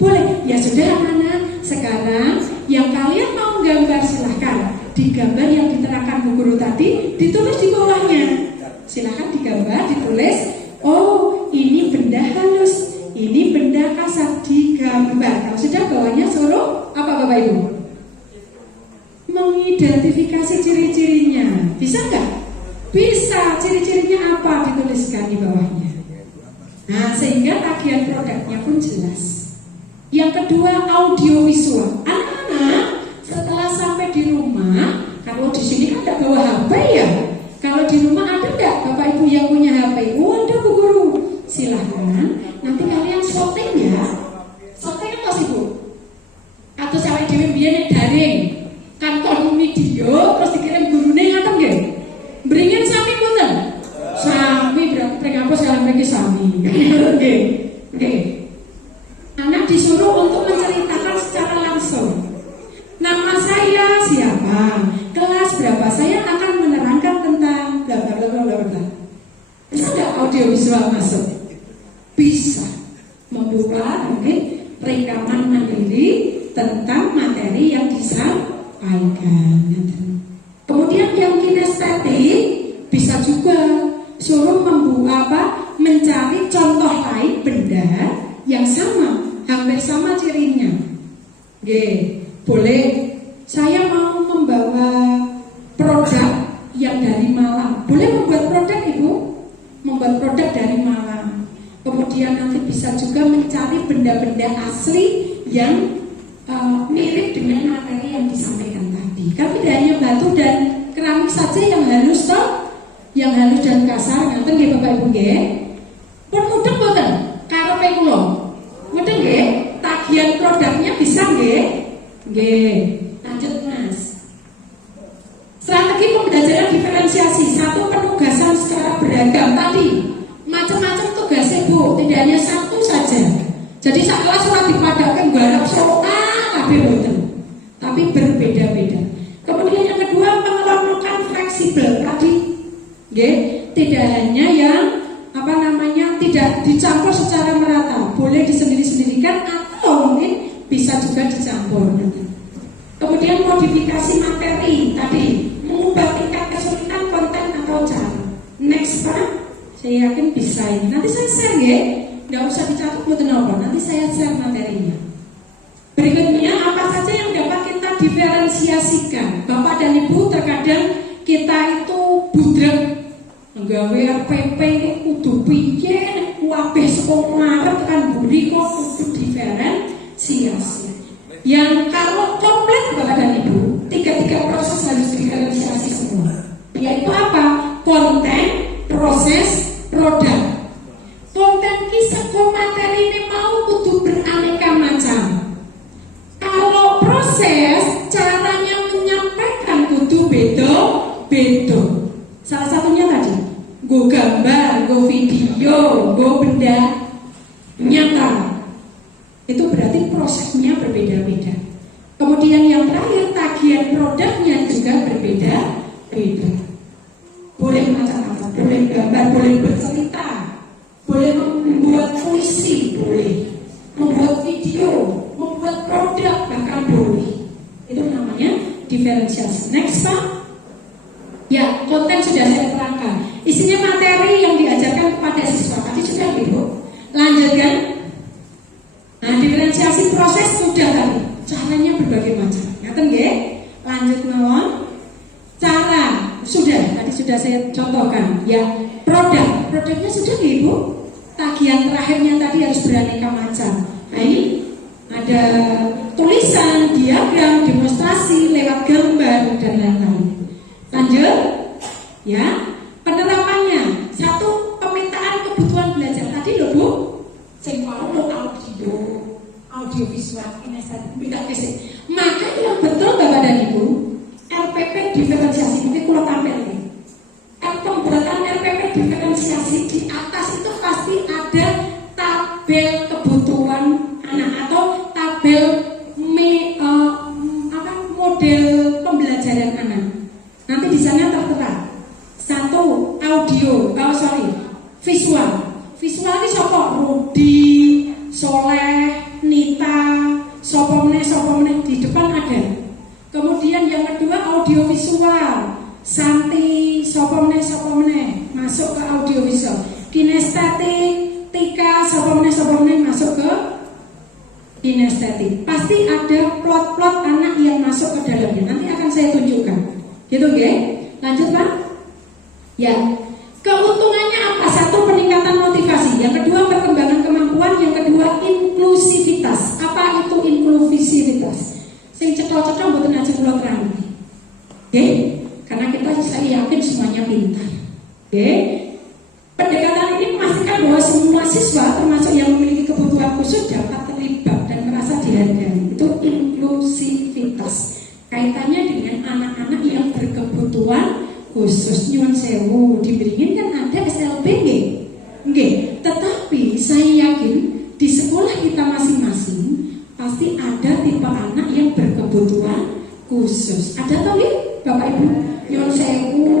Boleh. Ya sudah anak-anak, sekarang yang kalian mau gambar silahkan. gambar yang diterangkan Bu Guru tadi, ditulis di bawahnya. Silahkan digambar, ditulis, oh ini benda halus, ini benda kasar, digambar. Kalau sudah bawahnya suruh apa Bapak Ibu? Mengidentifikasi ciri-cirinya. Bisa nggak? Bisa. Ciri-cirinya apa? Dituliskan di bawahnya. Nah, sehingga tagihan produknya pun jelas. Yang kedua, audiovisual. Anak-anak setelah sampai di rumah, kalau di sini kan tidak bawa HP ya. Kalau di rumah ada nggak Bapak Ibu yang punya HP? Oh, ada Bu Guru. Silahkan. Nanti kalian syuting ya. Syuting apa sih Bu? Atau sampai dewe biyen daring. Kanton video terus dikirim gurune ngaten nggih. Bringin sami mboten? Sami berarti pengapus kalian mriki sami. Nggih. Nggih. Anak disuruh untuk menceritakan secara langsung. Nama saya siapa? Kelas berapa? Saya akan menerangkan tentang bla bla bla bla bla. Bisa nggak audiovisual masuk? Bisa. Membuka mungkin rekaman mandiri tentang materi yang disampaikan. Kemudian yang kinestetik bisa juga suruh mencari contoh lain benda yang sama, hampir sama cirinya. Boleh. Saya mau membawa produk yang dari Malang. Boleh membuat produk Ibu? Membuat produk dari Malang. Kemudian nanti bisa juga mencari benda-benda asli yang mirip dengan materi yang disampaikan tadi. Kan tidak hanya batu dan keramik saja yang halus toh, yang halus dan kasar. Ngaten nggih Bapak Ibu nggih. Pun mudeng mboten? Karepe kula. Mudeng nggih? Tagihan produknya bisa nggih? Nggih. Lanjut Mas. Strategi pembelajaran diferensiasi. Satu, penugasan secara beragam tadi. Macam-macam tugasnya Bu, tidak hanya satu saja. Jadi sak kelas ora dipadake nggarap tapi berbeda-beda. Kemudian yang kedua, pengelompokan fleksibel tadi, tidak hanya yang tidak dicampur secara merata, boleh disendiri-sendirikan atau mungkin bisa juga dicampur. Kemudian modifikasi materi tadi, mengubah tingkat kesulitan konten atau cara. Next Pak, saya yakin bisa ini. Nanti saya share ya, nggak usah dicatat buatan apa. Nanti saya share materinya. Berikutnya, apa saja yang dapat kita diferensiasikan? Bapak dan Ibu, terkadang kita itu budrek nggawe RPP kudu piye, kabeh saka ngarep kan buri kok kudu diferensiasi. Yang kalau komplit Bapak dan Ibu, tiga proses harus diferensiasi semua. Yaitu apa? Konten, proses, produk. Konten kisah materi ini mau kudu beraneka macam. Kalau proses, caranya menyampaikan kudu beda. Salah satunya tadi, go gambar, go video, go benda nyata. Itu berarti prosesnya berbeda-beda. Kemudian yang terakhir, tagihan produknya juga berbeda-beda. Boleh macam-macam, boleh gambar, boleh bercerita, boleh membuat puisi, boleh membuat video, membuat produk, bahkan boleh. Itu namanya diferensiasi. Next Pak. Ya, konten sudah saya terangkan. Isinya materi yang diajarkan kepada siswa. Tadi sudah Ibu. Lanjutkan. Nah, diferensiasi proses sudah tadi. Caranya berbagai macam. Ngaten nggih? Lanjut mawon. Cara sudah, tadi sudah saya contohkan. Ya, produknya sudah Ibu. Tagihan terakhirnya tadi harus beraneka macam. Nah, ini ada tulisan, diagram, demonstrasi lewat gambar dan lain-lain. Lanjut, ya, penerapannya. Satu, pemetaan kebutuhan belajar tadi loh Bu. Saya mau audio visual ini saya tidak kesini. Maka yang betul Bapak dan Ibu, RPP diferensiasi mungkin kalau tampil ini. Pembuatan RPP diferensiasi di atas itu pasti ada tabel kebutuhan anak atau tabel model pembelajaran anak. Nanti di sana tertera. Satu, visual. Visual ini siapa? Rudi, Soleh, Nita, sopo meneh di depan ada. Kemudian yang kedua audiovisual, Santi, sapa meneh masuk ke audiovisual, kinestetik, Tika, sapa meneh masuk ke kinestetik. Pasti ada plot-plot anak yang masuk ke dalamnya. Nanti akan saya tunjukkan. Gitu nggih? Lanjut, Pak. Ya. Keuntungannya apa? Satu, peningkatan motivasi. Yang kedua, perkembangan kemampuan. Yang kedua, inklusivitas. Apa itu inklusivitas? Sing cetha-cetha mboten aja kula terangi. Nggih? Karena saya yakin semuanya pintar. Oke? Pendekatan ini memastikan bahwa semua siswa termasuk yang memiliki kebutuhan khusus dapat terlibat dan merasa dihargai. Itu inklusivitas. Kaitannya dengan anak-anak yang berkebutuhan khusus. Nyuwun sewu, di Beringin kan ada SLB nggih. Tetapi saya yakin di sekolah kita masing-masing pasti ada tipe anak yang berkebutuhan khusus. Ada tau nggih, Bapak Ibu? Nyuwun sewu,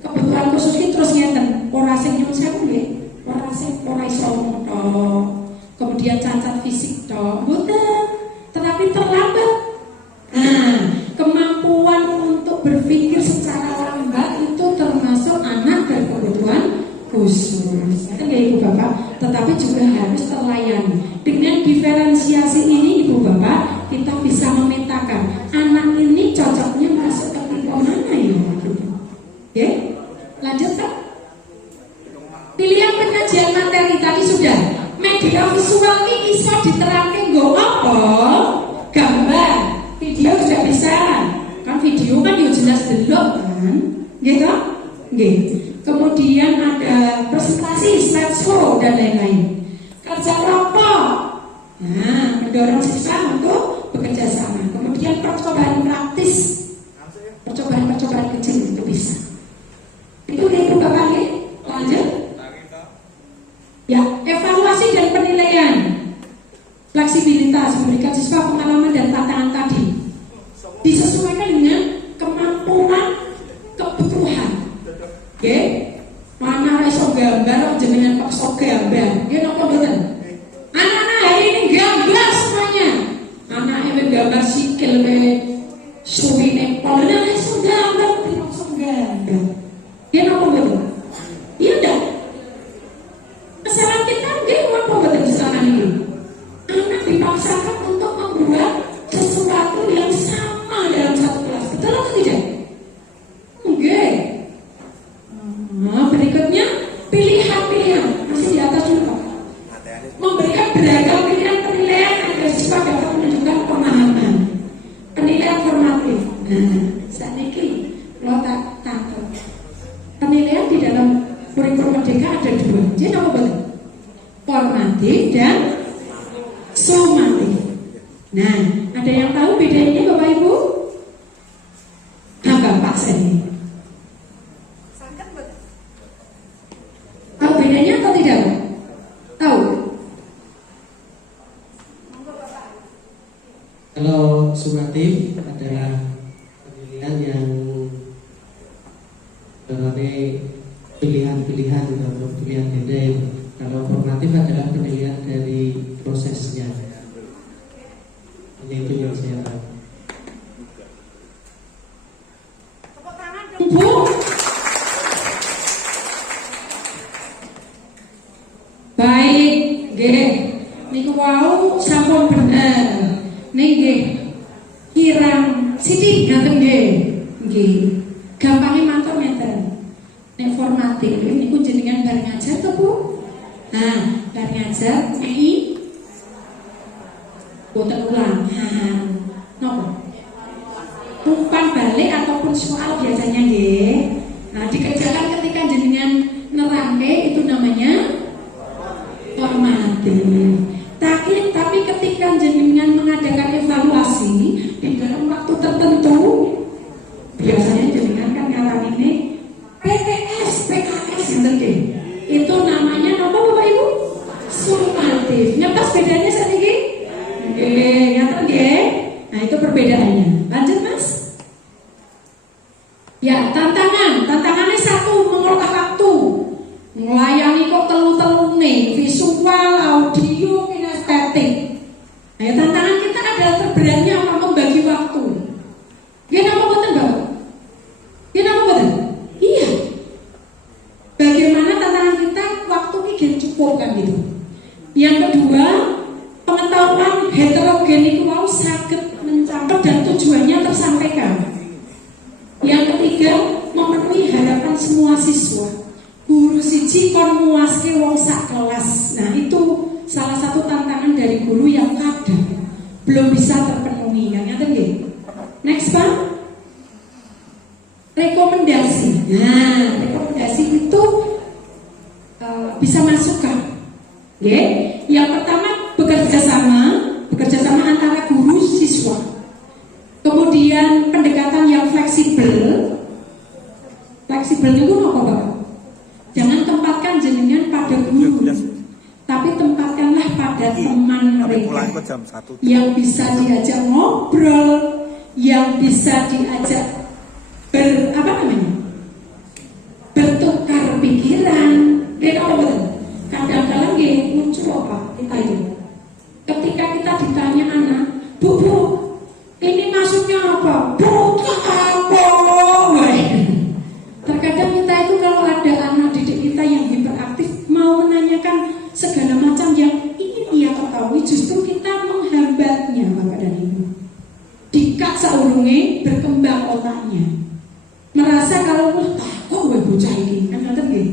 kebutuhan khusus iki terus ngeten, ora sing nyuwun sewu nggih, ora iso tok. Kemudian cacat fisik tok, mboten, tetapi terlambat. Nah, kemampuan untuk berpikir secara lambat itu termasuk anak berkebutuhan khusus. Kan ya Ibu Bapak, tetapi juga harus terlayani. Dengan diferensiasi ini Ibu Bapak, kita bisa memetakan anak ini cocoknya masuk ke tipe mana ya? Oke, lanjut Pak. Pilihan pengajian materi tadi sudah. Media visual ini iso diterangke nggo apa? Gambar, video sudah bisa. Kan video kan yo jelas delok kan? Nggih toh? Nggih. Kemudian ada presentasi, slideshow dan lain-lain. Kerja kelompok. Nah, mendorong siswa untuk bekerja sama. Kemudian percobaan praktis. Percobaan kecil itu bisa. Itu Ibu Bapak ya. Lanjut. Ya, evaluasi dan penilaian. Fleksibilitas memberikan siswa pengalaman dan tantangan tadi. Disesuaikan dengan kemampuan kebutuhan. Oke? Mana iso gambar jenengan paksa gambar. Nggih napa mboten? Anak-anak hari ini gambar semuanya. Anake gambar sikil suwine pol. Nah, iso gambar, paksa gambar. Nggih napa mboten? Iya dah. Kesalahan kita nggih napa mboten kesalahan ini? Anak dipaksakan untuk membuat sesuatu yang sama dalam satu kelas. Betul atau tidak? Enggak. Nah, berikutnya pilihan-pilihan masih di atas dulu Pak. Memberikan beragam pilihan penilaian agar siswa dapat menunjukkan pemahaman. Penilaian formatif. Nah, saat ini kalau tak tangkap penilaian di dalam kurikulum merdeka ada dua. Jadi apa betul? Formatif dan sumatif. Nah, ada yang tahu bedanya Bapak Ibu? Bapak saya. Tahu bedanya atau tidak? Tahu? Kalau sumatif adalah pemilihan yang pilihan-pilihan atau pilihan beda. Kalau formatif adalah penilaian dari prosesnya. Hanya itu yang saya tahu. Bu. Baik, nggih. Niku wau sampun bener. Nggih. Kirang sithik ngaten nggih. Nggih. Gampange matur ngeten. Nek formatif niku jenengan bar ngajar to, Bu? Nah, bar ngajar nyai boten ulang. Napa? Umpan balik ataupun soal biasanya nggih. Nah, dikerjakan ketika jenengan nerangke itu namanya formatif. Tapi ketika jenengan mengadakan evaluasi di dalam waktu tertentu, biasanya jenengan kan ngarang ini PTS, PKS ngerti. Itu namanya apa Bapak Ibu? Sumatif. Nyepas bedanya saat ini? Nggih, ngaten nggih. Nah, itu perbedaannya. Lanjut Mas. Ya, tantangannya satu, mengolah waktu, melayani kok telu-telune, visual, audio, kinestetik. Nah, tantangan kita adalah terberatnya apa membagi waktu. Gini apa betul Bapak? Yang kedua, pengetahuan heterogen itu mau sakit mencapai dan tujuannya tersampaikan. Yang ketiga, memenuhi harapan semua siswa. Guru siji kon muaske wong sak kelas. Nah, itu salah satu tantangan dari guru yang kadang belum bisa terpenuhi. Yang ngerti nggih? Next, Pak. Rekomendasi. Nah, rekomendasi itu bisa masuk kan? Yang pertama bekerja sama antara guru siswa. Kemudian pendekatan yang fleksibel. Fleksibel itu apa, Pak? Jangan tempatkan jenengan pada guru, tapi tempatkanlah pada teman mereka yang bisa diajak ngobrol, yang bisa diajak bertukar pikiran. Kadang-kadang muncul apa kita ini. Ketika kita ditanya anak, Bu, ini maksudnya apa? Bu, apa? Terkadang kita itu kalau ada anak didik kita yang hiperaktif mau menanyakan segala macam yang ingin ia ketahui, justru kita menghambatnya, Bapak dan Ibu. Dikak saurunge berkembang otaknya, merasa kalau kok gue bocah ini kan ngerti nggih?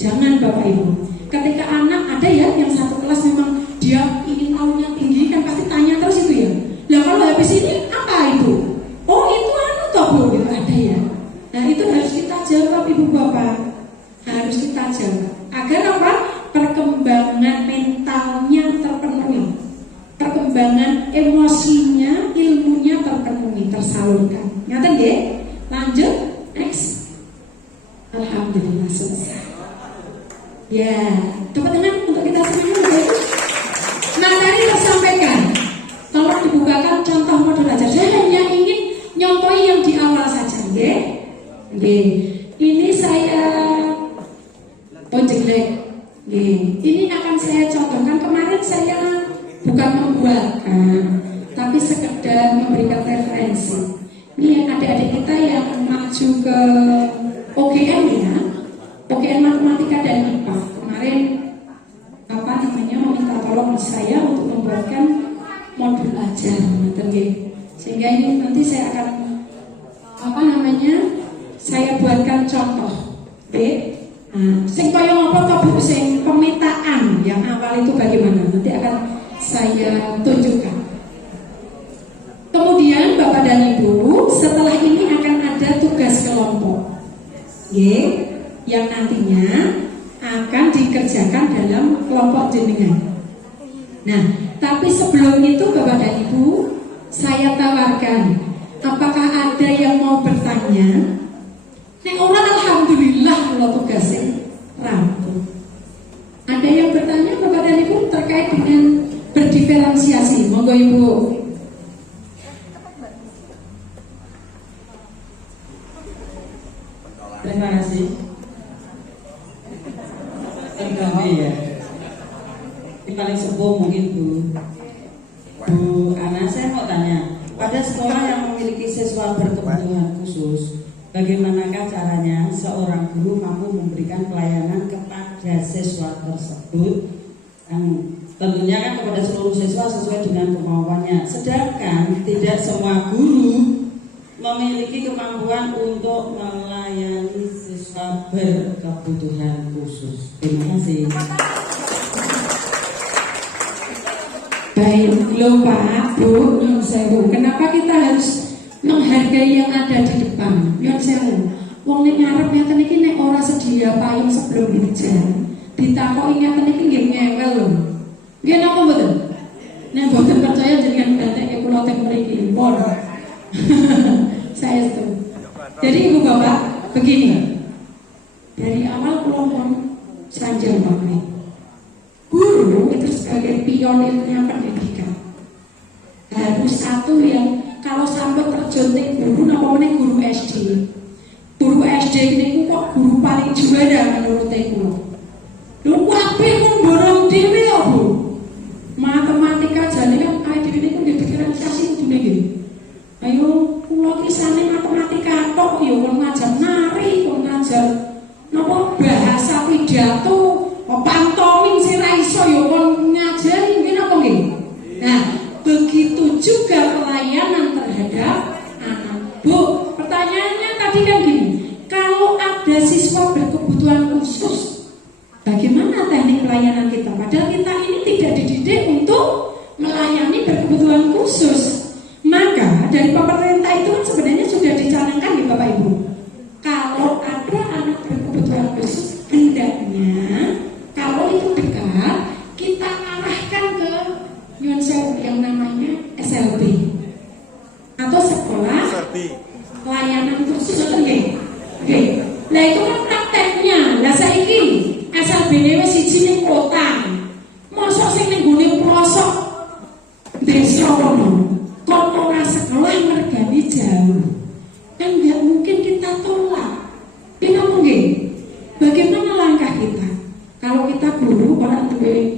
Jangan, Bapak Ibu. Ketika anak ada ya yang satu kelas memang dia ingin tahunya tinggi, kan pasti tanya terus itu ya. Lah kalau habis ini apa itu? Oh itu toh Bu, gitu ada ya. Nah itu harus kita jawab, Ibu Bapak, harus kita jawab agar apa? Perkembangan mentalnya terpenuhi, perkembangan emosinya, ilmunya terpenuhi, tersalurkan. Ngerti nggih? Lanjut, next. Alhamdulillah selesai. Ya, tepuk tangan untuk kita semua. Materi tersampaikan. Tolong dibukakan contoh modul ajar. Saya hanya ingin nyontohi yang di awal saja, nggih. Ini saya jelek. Ini akan saya contohkan. Kemarin saya bukan membuatkan, tapi sekedar memberikan referensi. Ini adik-adik kita yang maju ke OGM ya, OGM Matematika dan IPA. Kemarin meminta tolong saya untuk membuatkan modul ajar, sehingga ini nanti saya akan saya buatkan contoh. Sing kaya ngopo to Bu, sing pemetaan yang awal itu bagaimana? Nanti akan saya tunjukkan. Kemudian Bapak dan Ibu, setelah ini akan ada tugas kelompok, yang nantinya akan dikerjakan dalam kelompok jenengan. Nah, tapi sebelum itu Bapak dan Ibu, saya tawarkan, apakah ada yang mau bertanya? Nek orang alhamdulillah kalau tugasnya rampung. Ada yang bertanya Bapak dan Ibu terkait dengan berdiferensiasi? Monggo Ibu. Terima kasih. Terganti ya. Ini paling sepuh mungkin Bu Ana, saya mau tanya, pada sekolah yang memiliki siswa berkebutuhan khusus, bagaimanakah caranya seorang guru mampu memberikan pelayanan kepada siswa tersebut, yang tentunya kan kepada seluruh siswa sesuai dengan kemampuannya. Sedangkan tidak semua guru memiliki kemampuan untuk melayani siswa berkebutuhan khusus. Terima kasih. Baik, lho Pak, Bu, nyun sewu. Kenapa kita harus menghargai yang ada di depan? Nyun sewu. Wong nek ngarep ngeten iki nek ora sedia payung sebelum hujan, ditakoki ngeten iki nggih ngewel lho. Nggih napa mboten? Nek mboten percaya jenengan gantek kula teng mriki. Pun. Saya itu. Jadi Ibu Bapak, begini. Dari awal kula pun sanjang Bapak. Guru itu sebagai pionirnya pendidikan harus satu yang kalau sampai terjun guru namanya guru SD. Guru SD ini kok guru paling juara menurut aku. Lu kabeh pun borong dhewe ya Bu. Matematika jane kan ae dhewe niku diferensiasi kudune nggih. Ayo kula kisane matematika tok ya kon ngajar nari, kon ngajar napa bahasa pidato, pantomim sing ra iso ya kon berkebutuhan khusus, bagaimana teknik pelayanan kita? Padahal kita ini tidak dididik untuk melayani berkebutuhan khusus. Maka dari pemerintah itu kan sebenarnya sudah dicanangkan ya Bapak Ibu. Kalau ada anak berkebutuhan khusus, hendaknya kalau itu dekat, kita arahkan ke Nyuwun Sewu yang namanya SLB atau sekolah pelayanan khusus atau nggih. Nah itu kan prakteknya. Lah saiki SLB-ne wis siji ning kota. Mosok sing ning gone pelosok desa kono kok ora sekolah mergani jauh. Kan enggak mungkin kita tolak. Kenapa nggih? Bagaimana langkah kita? Kalau kita guru orang duwe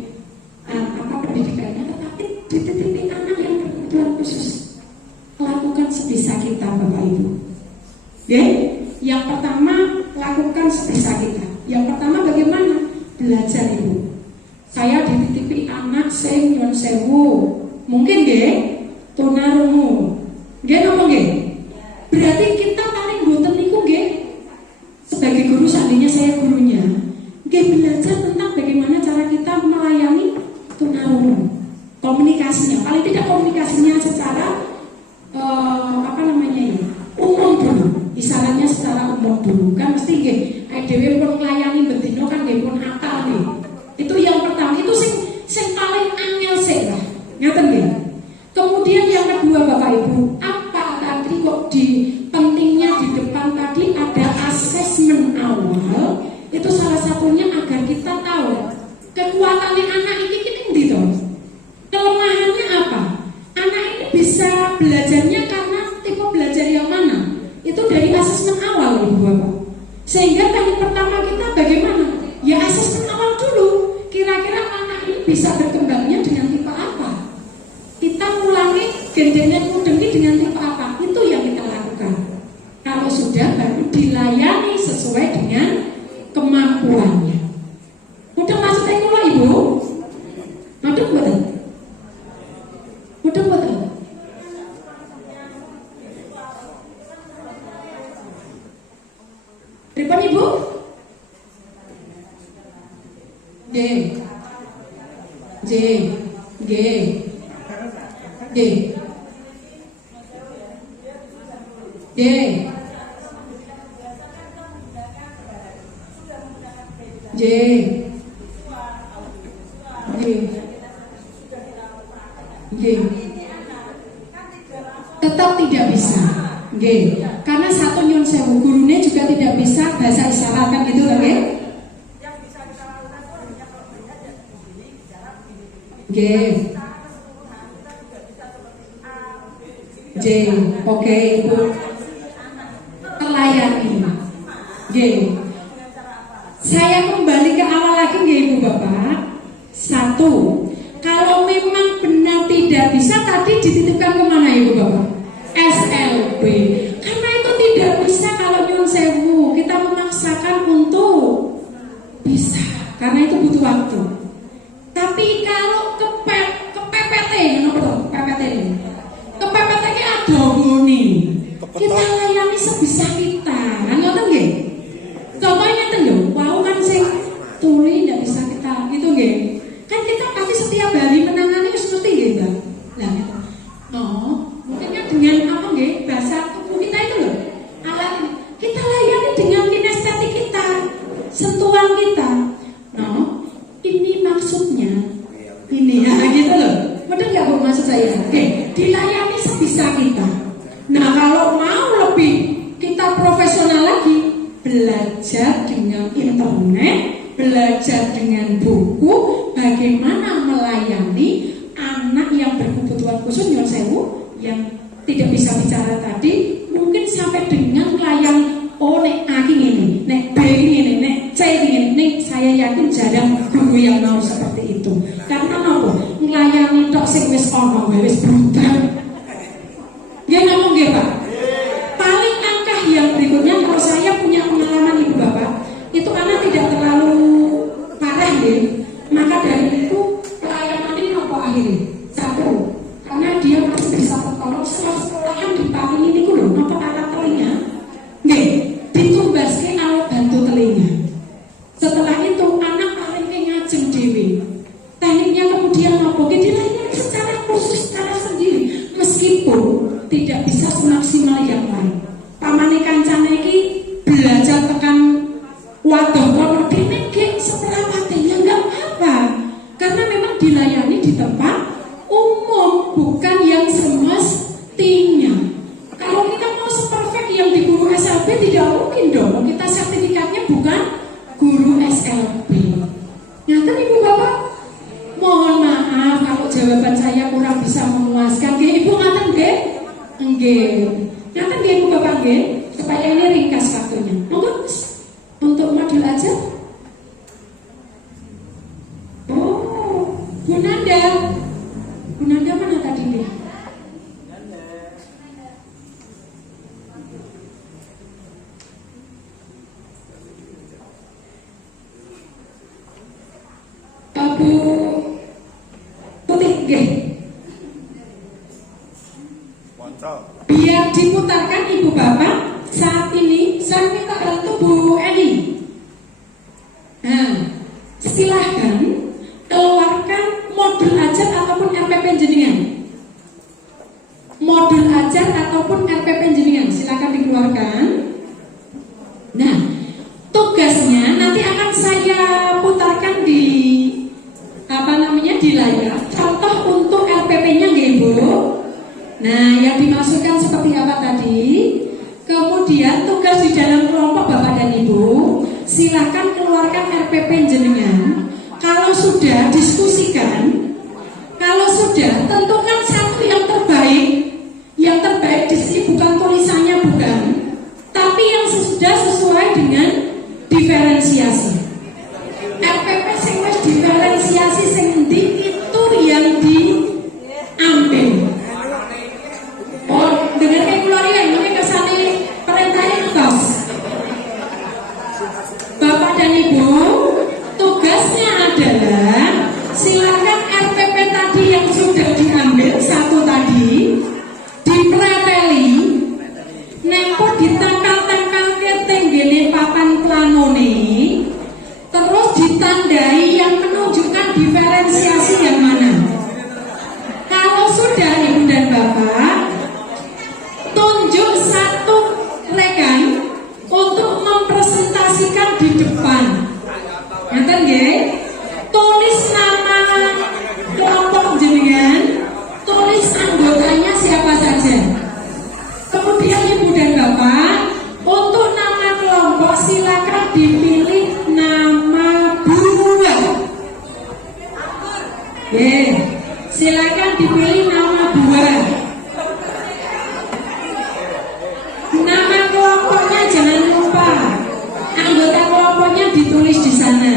pendidikannya, tetapi dititipi anak yang berkebutuhan khusus, lakukan sebisa kita Bapak Ibu. Oke? Yang pertama lakukan sebisa kita. Yang pertama bagaimana? Belajar Ibu. Saya dititipi anak sing Nyuwun Sewu. Mungkin nggih tunarungu. Nggih napa nggih? Berarti kita paling boten niku nggih. Sebagai guru seandainya saya gurunya, nggih belajar tentang bagaimana cara kita melayani tunarungu. Komunikasinya, paling tidak komunikasinya secara umum dulu. Isyaratnya secara umum dulu. Kan mesti nggih dhewe pun nglayani bendina kan nggih pun akal nggih. Itu yang pertama, itu sing paling angel sik lah. Ngaten nggih. Kemudian yang kedua Bapak Ibu, apa tadi kok di pentingnya di depan tadi ada asesmen awal, itu salah satunya agar kita tahu kekuatannya anak ini ndi to. Kelemahannya apa? Anak ini bisa belajarnya karena tipe belajar yang mana? Itu dari asesmen awal Ibu Bapak. Sehingga yang pertama kita bagaimana? Ya asesmen awal dulu. Kira-kira anak ini bisa berkembangnya dengan tipe apa? Kita ulangi gendengnya mudeng dengan tipe apa? Itu yang kita lakukan. Kalau sudah baru dilayani sesuai dengan kemampuannya. Udah maksudnya kula Ibu? Udah betul? Udah betul? Pripun Ibu? G. Tetap tidak bisa. Karena satu Nyuwun Sewu gurunya juga tidak bisa bahasa isyarat kan gitu kan ya? Oke Ibu. Terlayani. Saya kembali ke awal lagi Ibu Bapak. Satu, kalau memang benar tidak bisa tadi dititipkan kemana Ibu Bapak? SLB. Karena itu tidak bisa kalau Nyuwun Sewu kita memaksakan untuk bisa, karena itu butuh waktu. Tapi kalau ke PPT, ke PPT ki adongone. Kita layani sebisa kita. Kan ngoten nggih? Contohnya ten lho, wau kan sing tuli ndak bisa kita gitu nggih. Kan kita pasti setiap hari menangani wis mesti nggih, Mbak. Lah gitu. Mungkinnya dengan apa nggih? Bahasa tubuh kita itu loh. Alat kita layani dengan kinestetik kita, sentuhan kita. Ini maksudnya ini ya gitu loh. Benar nggak Bu maksud saya? Dilayani sebisa kita. Nah kalau mau lebih kita profesional lagi, belajar dengan internet, belajar dengan buku, bagaimana melayani anak yang berkebutuhan khusus Nyuwun Sewu yang tidak bisa bicara tadi, mungkin sampai dengan melayani nek A ini, nek B ini, nek C ini, saya yakin jarang guru yang mau seperti itu. Karena apa? Melayani tok sing wis ana wis brutal. Nggih ngomong nggih Pak. Paling langkah yang berikutnya kalau saya punya pengalaman Ibu Bapak, itu anak tidak terlalu parah nggih. Maka dari itu pelayanan ini apa akhirnya? Satu, karena dia masih bisa tertolong setelah diparingi niku lho, napa alat telinga. Nggih, ditumbaske alat bantu telinga. semaksimal yang lain. Pamane kancane iki belajar tekan waduh kono dene ge seperawate ya enggak apa. Karena memang dilayani di tempat umum, bukan yang semestinya. Kalau kita mau seperfect yang di guru SLB tidak mungkin dong. Kita sertifikatnya bukan guru SLB. Nyata Ibu Bapak, mohon maaf kalau jawaban saya kurang bisa memuaskan. Ibu ngaten nggih? Nggih. Nyata nggih Ibu Bapak nggih? Supaya ini ringkas waktunya. Monggo untuk modul aja. Oh, Bu Nanda. Bu Nanda mana tadi nih? Bu Putih nggih. Biar diputarkan Ibu Bapak saat ini saya minta bantu Bu Eni. Nah, silahkan keluarkan modul ajar ataupun RPP jenengan. Modul ajar ataupun RPP jenengan silahkan dikeluarkan. Nah, tugasnya nanti akan saya putarkan di di layar. Contoh untuk RPP-nya nggih Bu. Nah, yang dimaksudkan seperti apa tadi? Kemudian tugas di dalam kelompok Bapak dan Ibu, silakan keluarkan RPP jenengan. Kalau sudah diskusikan, kalau sudah tentukan satu yang terbaik. Yang terbaik di sini bukan tulisannya bukan, tapi yang sudah sesuai dengan diferensiasi. RPP sing wis diferensiasi sing endi itu yang diambil. Oh, dengan keluarga ini kesane perintahnya ngetos. Bapak dan Ibu, tugasnya adalah silakan RPP tadi yang sudah diambil satu tadi dipreteli, nempo ditangkal-tangkal ke tenggene papan planone, terus ditandai yang menunjukkan diferensiasi yang mana. Kalau sudah Ibu dan Bapak, tunjuk satu rekan untuk mempresentasikan di depan. Ngerti nggih? Tulis nama kelompok jenengan, tulis anggotanya siapa saja. Kemudian Ibu dan Bapak, untuk nama kelompok silakan dipilih nama buah. Silakan dipilih nama buah. Nama kelompoknya jangan lupa, anggota kelompoknya ditulis di sana.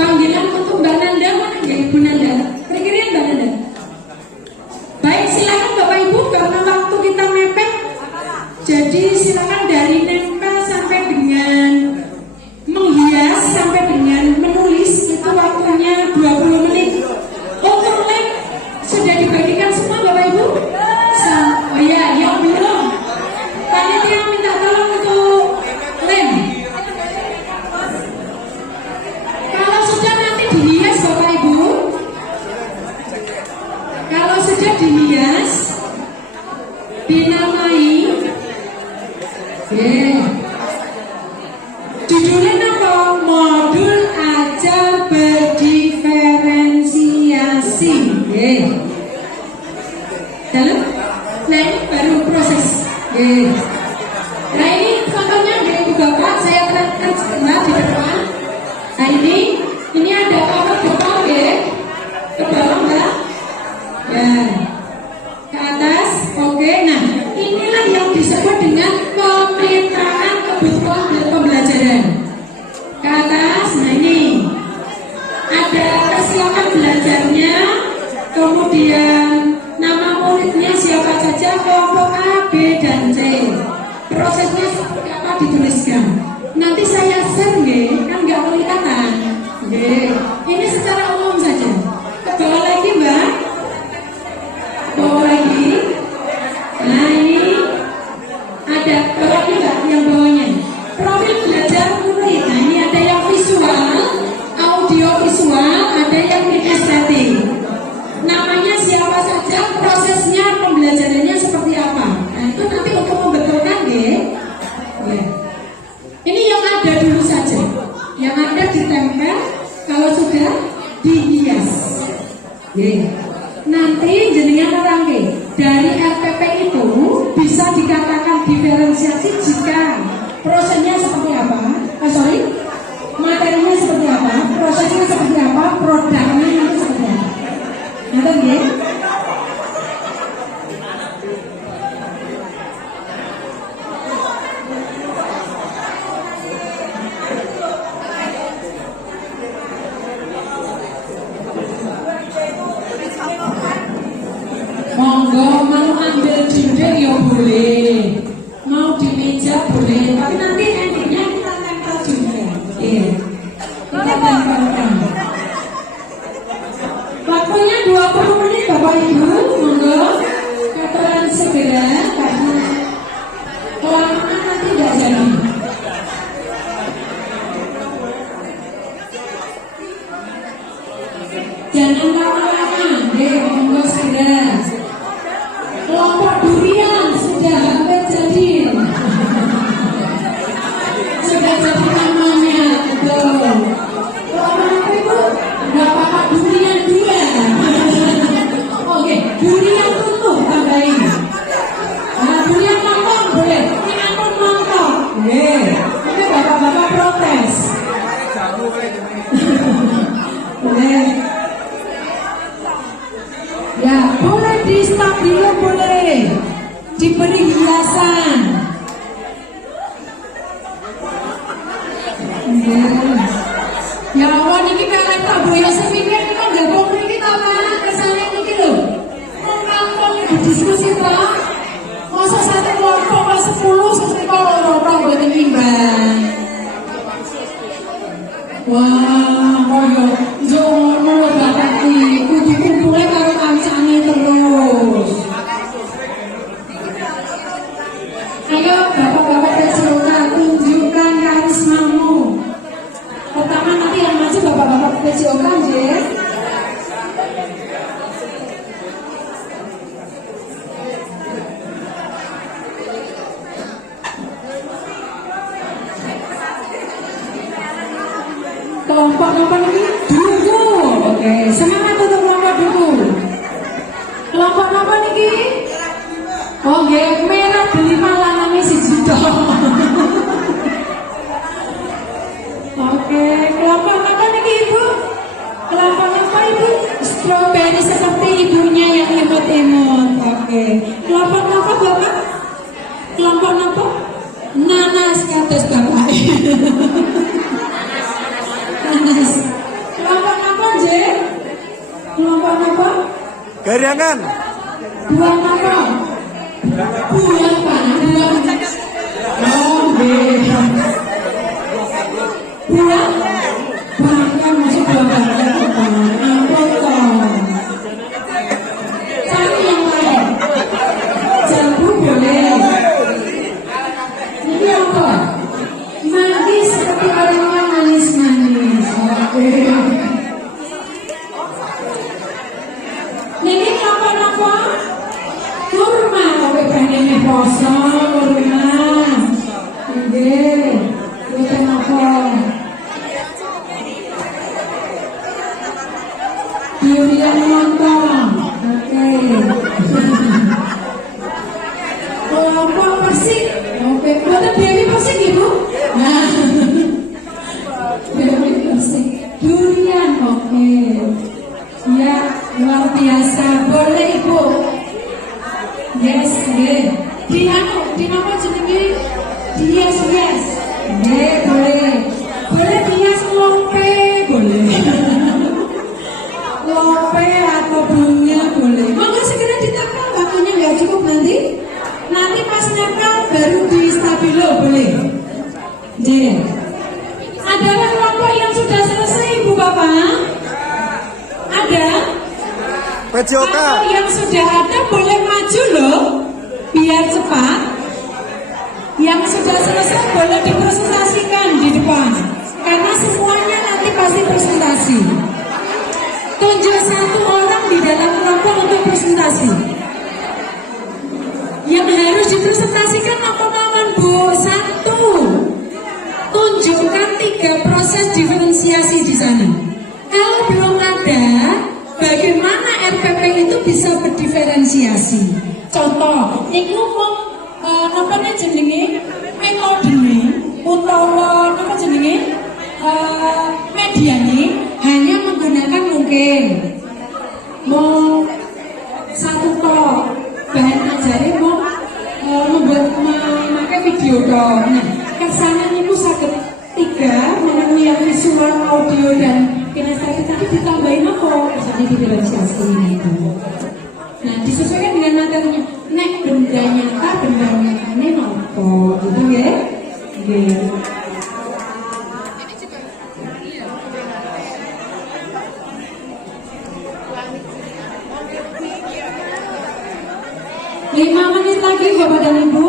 Panggilan untuk Mbak Nanda mana ya Ibu Nanda? Kira-kira Mbak Nanda? Baik, silakan Bapak Ibu, karena waktu kita mepet, jadi silakan dari nempel sampai dengan menghias sampai dengan menulis itu waktunya 20 menit. Untuk lem sudah dibagikan semua Bapak Ibu? Oh ya, yang belum. Panitia minta tolong untuk lem. Kalau sudah nanti dihias Bapak Ibu, kalau sudah dihias, dinamai, judulnya apa? Modul ajar berdiferensiasi. Dalam, nah ini baru proses. Nah ini contohnya Ibu Bapak, saya terangkan sebentar di depan. Nah ini ada apa depan ke bawah Mbak, ya, ke atas, oke. Nah inilah yang disebut dengan pemetaan kebutuhan pembelajaran. Ke atas, nah ini ada kesiapan belajarnya, kemudian nama muridnya siapa saja, kelompok A, B, dan C. Proses prosesnya seperti apa dituliskan. Nanti saya share nggih, kan nggak kelihatan. Nggih. Ini secara umum saja. Ke bawah lagi, Mbak. Bawah lagi. Nah, ini ada bawahnya Mbak, yang bawahnya. Profil belajar murid. Nah, ini ada yang visual, audio visual, ada yang kinestetik. Namanya siapa saja, prosesnya pembelajarannya seperti apa. Nah, itu nanti untuk membetulkan nggih. Ya. Ini yang ada dulu saja. Yang ada ditempel, kalau sudah dihias. Ya. Nanti jenengan terangke dari RPP itu bisa dikatakan diferensiasi jika prosesnya seperti apa? Materinya seperti apa? Prosesnya seperti apa? Produknya nanti seperti apa? Ngerti nggih? Monggo mau ambil dinding ya boleh, mau di meja boleh, tapi nanti endingnya kita tempel juga. Iya, kita tempelkan. Waktunya 20 menit Bapak Ibu, monggo katakan segera karena kelamaan nanti tidak jadi. Jangan lama-lama, monggo segera. Kelompok durian sudah hampir jadi. Sudah jadi namanya, betul. Kelompok apa itu? Enggak apa-apa, durian dua. Oke, durian tutup tambahin. Nah, durian mangkok boleh. Ini angkot mangkok. Oke, bapak-bapak protes. Boleh. Ya, boleh di stabilo, boleh diberi hiasan. Ya Allah, ini kalian tak boleh sepikir ini kan gabung ini kita mana kesana ini lho. Ngomong ibu diskusi toh. Masa satu kelompok pas 10 sesuk orang boten imbang. Wah, koyo jono bapak iki kudu kumpule karo kancane terus. Ayo bapak-bapak PCOK tunjukkan karismamu. Pertama nanti yang maju bapak-bapak PCOK nggih. Kelompok-kelompok ini dulu. Oke, semangat untuk kelompok dulu. Kelompok apa niki? Oh, nggih, merah delima lanange siji tok. Oke, kelompok apa niki Ibu? Kelompok apa Ibu? Strawberry seperti ibunya yang imut-imut. Oke. Kelompok apa Bapak? Kelompok apa? Nanas kados Bapak. Nanas. Kelompok apa, J? Kelompok apa? Garangan. Buang apa? Buang apa? Buang. Oh, beda. Buang. Buang masuk buang apa? Ampun. Cari yang lain. Jambu boleh. Ini apa? Manis seperti orang manis-manis. Oke. Niki apa-apa? Kurma, kowe pengen poso kurma. Nggih. Iki apa? Durian lontong. Oke. Kelompok persik. Oke, boten Dewi persik Ibu. Nah. Dewi persik. Durian, oke. Ya, luar biasa. Boleh Ibu. Yes, nggih. Di apa jenenge? Dias. Nggih, boleh. Boleh dias lope, boleh. Lope atau bunga boleh. Monggo segera ditempel, waktunya nggak cukup nanti. Nanti pas nempel baru di stabilo kecil. Ada kelompok yang sudah selesai Ibu Bapak? Ada? Kalau yang sudah ada boleh maju loh, biar cepat. Yang sudah selesai boleh dipresentasikan di depan, karena semuanya nanti pasti presentasi. Tunjuk satu orang di dalam kelompok untuk presentasi. Yang harus dipresentasikan apa mawon Bu? Satu, tunjukkan 3 proses diferensiasi di sana. Kalau belum ada, bagaimana RPP itu bisa berdiferensiasi? Contoh, ini ngomong apa jenenge metodene utawa apa jenenge mediane hanya menggunakan mungkin mau satu tok bahan ajarnya mau memakai video tok. Nah, kesana niku saged 3 memenuhi yang visual, audio dan kinestetik tadi ditambahin apa? Jadi diferensiasi itu. Nah, disesuaikan dengan materinya. Nek benda nyata ini nopo, gitu ya? Gitu. Lima menit lagi Bapak dan Ibu.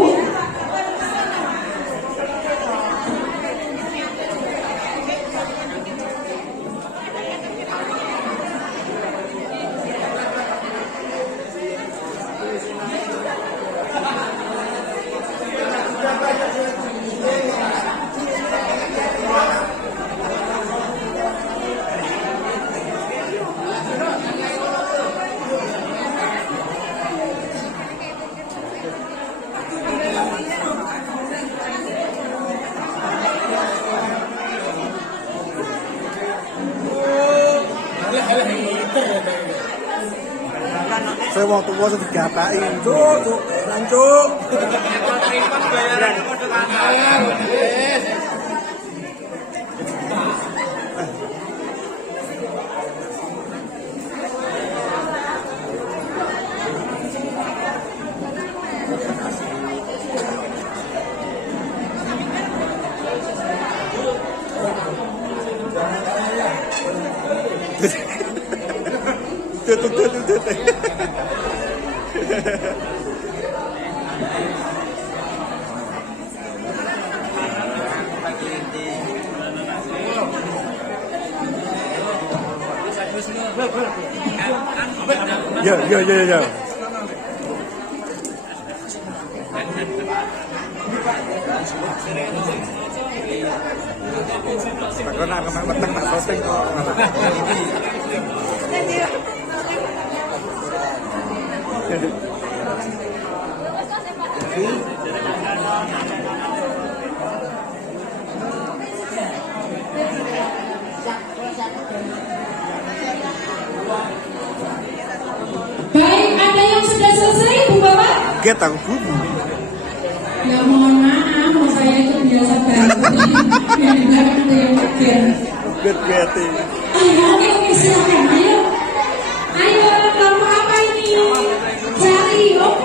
Saya mau tua sudah digatain, cuk, rancuk. Bayaran kode kantor. Yo. Karena kemarin meteng tak posting kok. Baik, ada yang sudah selesai Bu Bapak? Getang bubu. Ya mohon maaf, saya itu biasa banget. Yang di belakang ada yang bagian. Get-geti. Oke, silakan, ayo. Ayo, kelompok apa ini? Cari, yuk.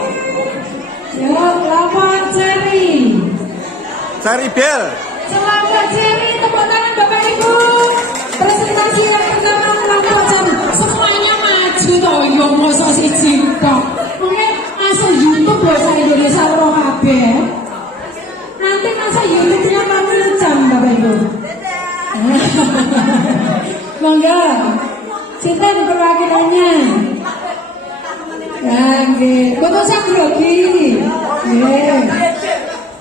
Yuk, kelompok cari. Cari bel. Kelompok cari, tepuk tangan Bapak Ibu. Presentasi yang pertama kelompok cari. Semuanya maju toh, yuk, masa si Cipto. Mungkin masuk YouTube bahasa Indonesia roh kabeh. Nanti masa YouTube-nya tampil jam Bapak Ibu. Monggo, sinten perwakilannya? Oke, foto sak grogi.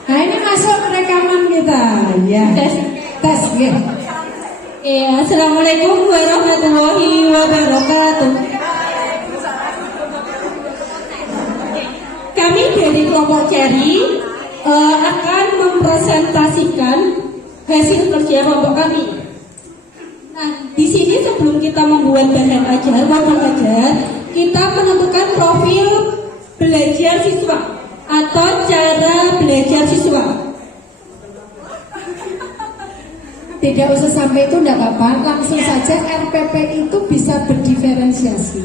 Nah ini masuk rekaman kita, ya. Tes, ya. Assalamualaikum warahmatullahi wabarakatuh. Kami dari kelompok Cherry akan mempresentasikan hasil kerja kelompok kami. Nah, di sini sebelum kita membuat bahan ajar maupun ajar, kita menentukan profil belajar siswa atau cara belajar siswa. Tidak usah sampai itu enggak apa-apa, langsung saja RPP itu bisa berdiferensiasi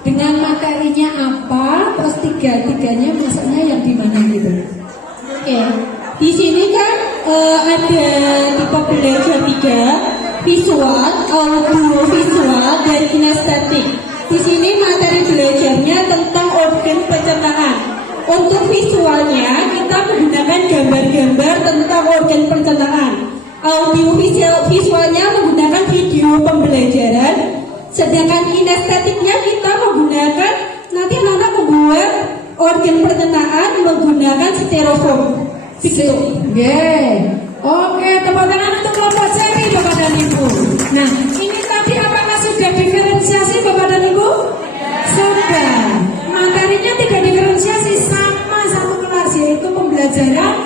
dengan materinya apa, terus tiga-tiganya misalnya yang di mana gitu. Oke, di sini kan ada pembelajar 3, visual, audio visual, dan kinestetik. Di sini materi belajarnya tentang organ pencernaan. Untuk visualnya kita menggunakan gambar-gambar tentang organ pencernaan. Audio visualnya menggunakan video pembelajaran. Sedangkan kinestetiknya kita menggunakan, nanti anak-anak membuat organ pencernaan menggunakan styrofoam. Oke, tepuk tangan untuk kelompok seri Bapak dan Ibu. Nah, ini tadi apakah sudah diferensiasi Bapak dan Ibu? Sudah. Materinya tidak diferensiasi, sama satu kelas, yaitu pembelajaran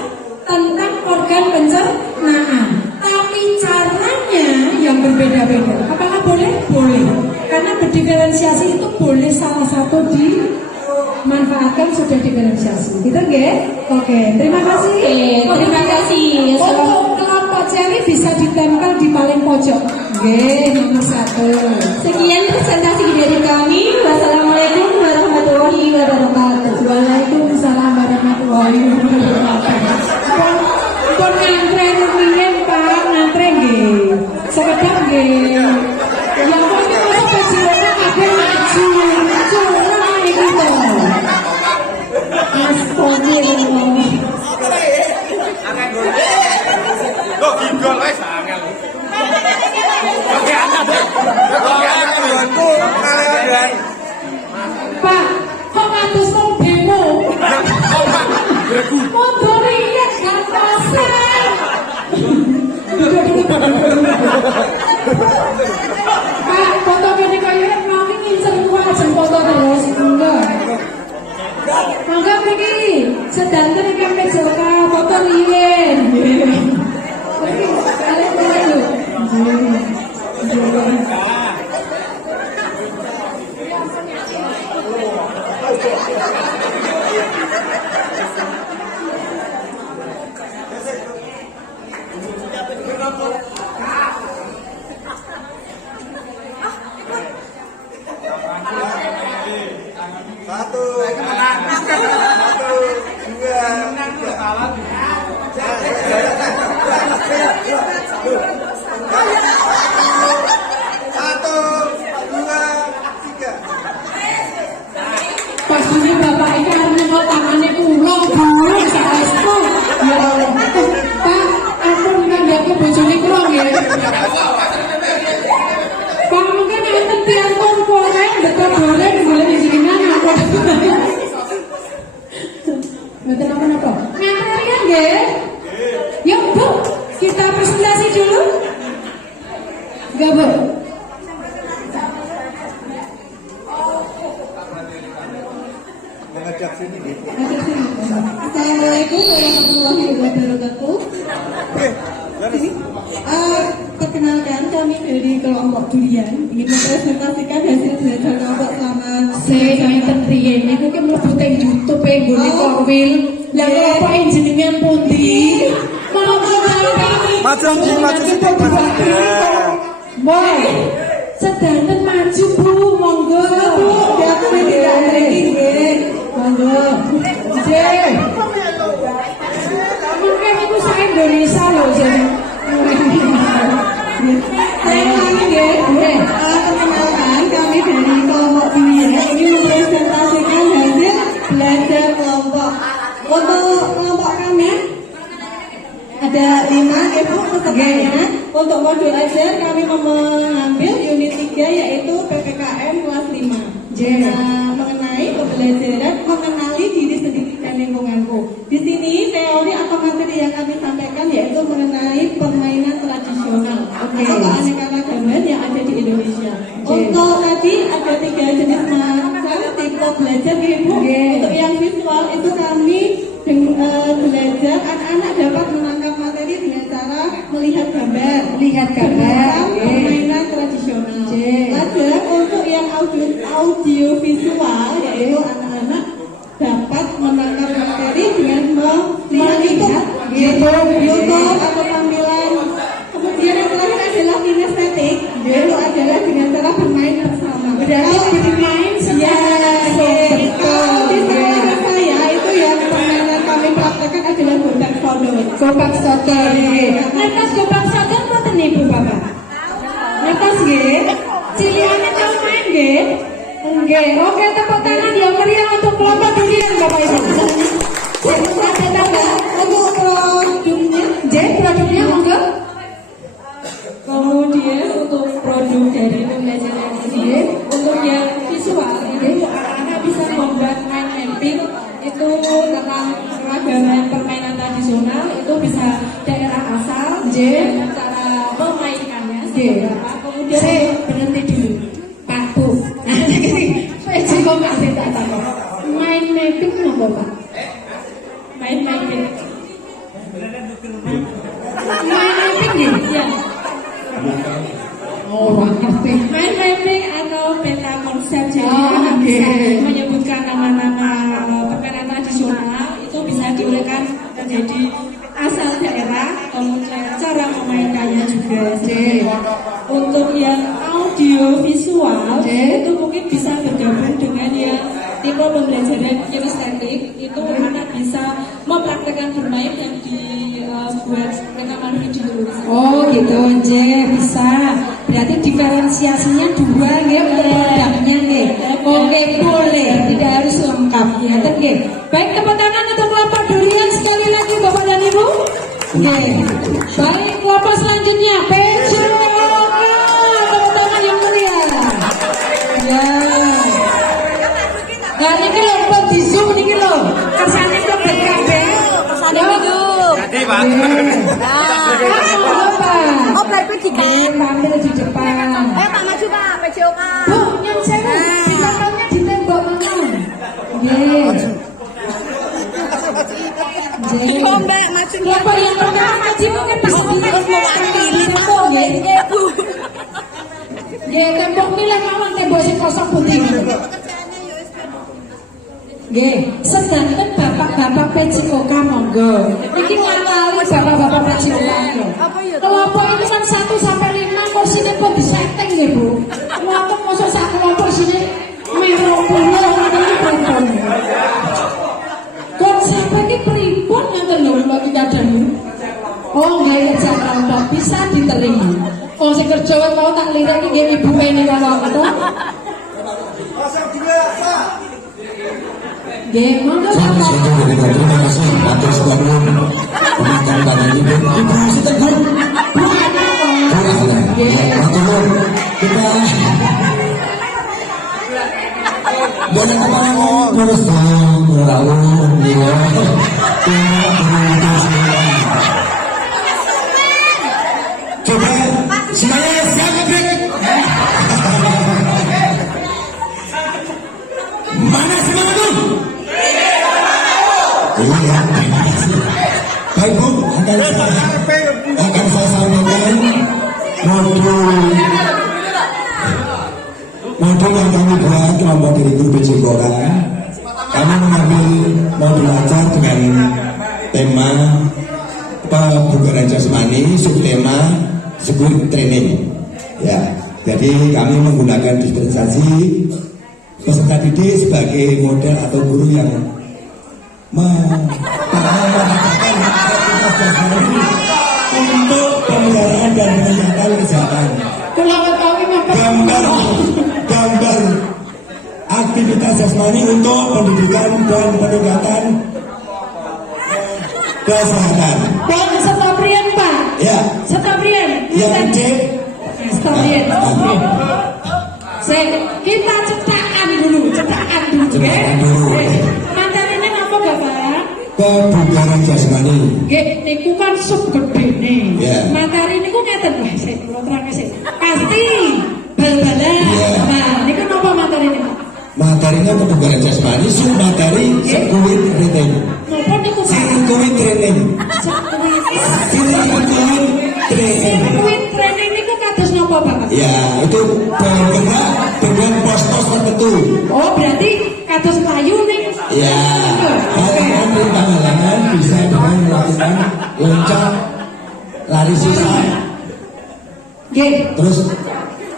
tentang organ pencernaan. Tapi caranya yang berbeda-beda. Apakah boleh? Boleh. Karena berdiferensiasi itu boleh salah satu dimanfaatkan sudah diferensiasi. Gitu nggih? Oke, terima kasih. Terima kasih. Untuk kelompok ceri bisa ditempel di paling pojok. Nggih, nomor 1. Sekian presentasi dari kami. Wassalamualaikum warahmatullahi wabarakatuh. Waalaikumsalam warahmatullahi wabarakatuh. Pun ngantren rumiyin Pak, ngantren nggih. Sekedap nggih. Yang penting ora bajingan kabeh maju. Curang iki to. Astagfirullah. Loh, gigol wis angel. Oke, Pak, kok ngatus wong demo? Mundur iki gak pasar. Pak, foto kene kaya nanti ngincer kuwi ajeng foto terus. Enggak. Mangga mriki sedanten iki meja foto riyen. Oke, kalian dulu. Satu, dua, tiga. Pas dulu bapak itu nempel tangannya kula burung saestu. Ya Allah. Pak, aku ngandhake bojone kula nggih. Pak mungkin enten tiyang komponen betul boleh boleh jenengan apa. Betul apa? Ngantri ya nggih? Yuk Bu, kita presentasi dulu. Enggak Bu? Menghadap sini gitu. Assalamualaikum warahmatullahi wabarakatuh. Perkenalkan kami dari kelompok durian ingin mempresentasikan hasil belajar kelompok selama Ngeten riyen niku ki mlebu teng YouTube e nggone Korwil. Lah kelompok jenengan pundi? Maju sithik, maju sithik. Boy, sedanten maju Bu, monggo Bu. aku tidak lagi nggih. Monggo. Nggih. Mungkin iku sak Indonesia lho jadi. Perkenalkan kami dari kelompok durian ini mempresentasikan hasil belajar kelompok. Untuk kelompok kami ada 5 ibu pesertanya. Untuk modul ajar kami mengambil unit 3 yaitu PPKM kelas 5. Mengenai pembelajaran mengenali diri sendiri dan lingkunganku. Di sini teori atau materi yang kami sampaikan yaitu mengenai permainan tradisional atau keanekaragaman yang ada di Indonesia. Untuk tadi ada 3 jenis macam tipe belajar Ibu. Untuk yang visual itu kami belajar anak-anak dapat menangkap materi dengan cara melihat gambar, permainan tradisional. Ada untuk yang audio visual yaitu anak-anak dapat menangkap materi dengan melihat YouTube atau tampilan. Kemudian yang terakhir adalah kinestetik, yaitu adalah dengan cara bermain bersama. Berarti bermain Kalau di sekolah saya itu yang permainan kami praktekkan adalah gontak sodor. Gobang Sotor nggih. Ngertos Gobang Sotor mboten Ibu Bapak? Ngertos nggih? Cilikane tau main nggih? Nggih. Oke, tepuk tangan yang meriah untuk kelompok durian Bapak Ibu. Ada tanda untuk produknya. Produknya monggo. Kemudian untuk produk dari pembelajaran ini, untuk yang visual itu anak-anak bisa membuat mind mapping itu tentang keragaman permainan tradisional, itu bisa daerah asal, dan cara memainkannya seperti apa. Kemudian Berhenti dulu, Pak Bu. Saya kok nggak tak tahu. Mind mapping apa Pak? mind mapping. Mind mapping nih? Ya. Orang ngerti. Mind mapping atau peta konsep, jadi Oh, anak oke. bisa menyebutkan nama-nama permainan tradisional, itu bisa diuraikan menjadi asal daerah, kemudian cara memainkannya juga. Jadi, untuk yang audio visual itu mungkin bisa bergabung dengan yang tipe pembelajaran kinestetik, itu anak bisa mempraktekkan bermain yang dibuat rekaman video. Oh gitu, bisa. Berarti diferensiasinya dua ya untuk produknya nih. Oke, boleh. Tidak harus lengkap ya, oke. Baik, tepuk tangan untuk kelompok durian sekali lagi Bapak dan Ibu. Oke. Baik, kelompok selanjutnya Pejo. Tepuk tangan yang meriah. Ya. Nah, ini lho kok di Zoom niki lho. Kersane klebet kabeh. Kersane hidup. Jadi Pak. Oh, berarti di tampil di depan. Pak maju Pak, PJOK. Bu, yang sewu, bintangnya di tembok mana? Nggih. Mbak maju. Kelompok yang pertama maju mungkin bisa mewakili tembok nggih. Nggih, tembok milih mawon tembok sing kosong putih. Nggih, sedangkan bapak-bapak PJOK monggo. Iki ngawali bapak-bapak PJOK. Kelompok ini kan 1 sampai 5 kursinya pun disetting nggih, Bu. Kelompok mosok sak kelompok sini merong pulau ngene pripun. Konsep iki pripun ngoten lho kula iki kadang. Oh, nggih kerja kelompok bisa diterima. Oh, sing kerja mau tak lirik iki nggih ibuke niku to. Nggih, monggo Bapak. Terima kasih atas bangun pemakan tangan ibu. Ibu masih tegur. Kita banyak kemana terus merawat dia. Coba semuanya siapa break? Mana semangat tuh? Iya, terima kasih. Baik Bu, akan saya sampaikan modul yang kami buat kelompok dari Guru PJOK. Kami mengambil modul ajar dengan tema kebugaran jasmani, subtema spirit training. Ya, jadi kami menggunakan dispensasi peserta didik sebagai model atau guru yang untuk pemeliharaan dan peningkatan kesehatan. Gambar aktivitas jasmani untuk pendidikan dan peningkatan kesehatan. Pak, setabrian Pak. Ya. Setabrian. Yang cek. Setabrian. Kita cetakan dulu. Cetakan dulu. Materinya apa Bapak? Kebugaran jasmani. Nggih, niku kan sub gedene. Ya. Materi niku ngeten Pak, sik kula terangke sik. Pasti bal-balan. Ya. Nah, niku napa materi niku? Materinya kebugaran jasmani, sub materi sirkuit training. Napa niku Pak? Sirkuit training. Sirkuit training niku kados napa Bapak? Ya, itu bergerak dengan pos-pos tertentu. Oh, berarti kados layu ning. Ya, kalian halangan bisa dengan melakukan loncat, lari sisa. Nggih. Terus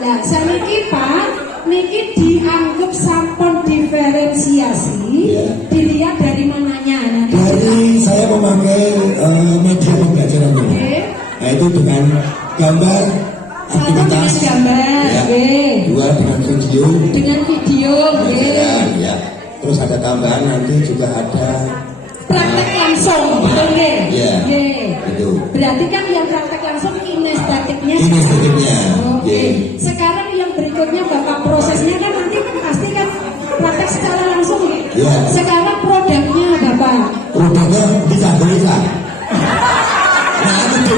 Nah, saniki Pak, niki dianggap sampun diferensiasi, Ya. dilihat dari mananya. Nah, dari Jadi saya memakai media pembelajaran ini. Nah itu dengan gambar aktivitas, gambar, ya. Dua dengan video. Ya. Terus ada tambahan nanti juga ada praktek langsung, betul nggih? Iya. Itu. Berarti kan yang praktek langsung kinestetiknya. Oke. Sekarang yang berikutnya Bapak prosesnya kan nanti pasti kan praktek secara langsung. Iya. Sekarang produknya Bapak. Produknya bisa. Nah itu.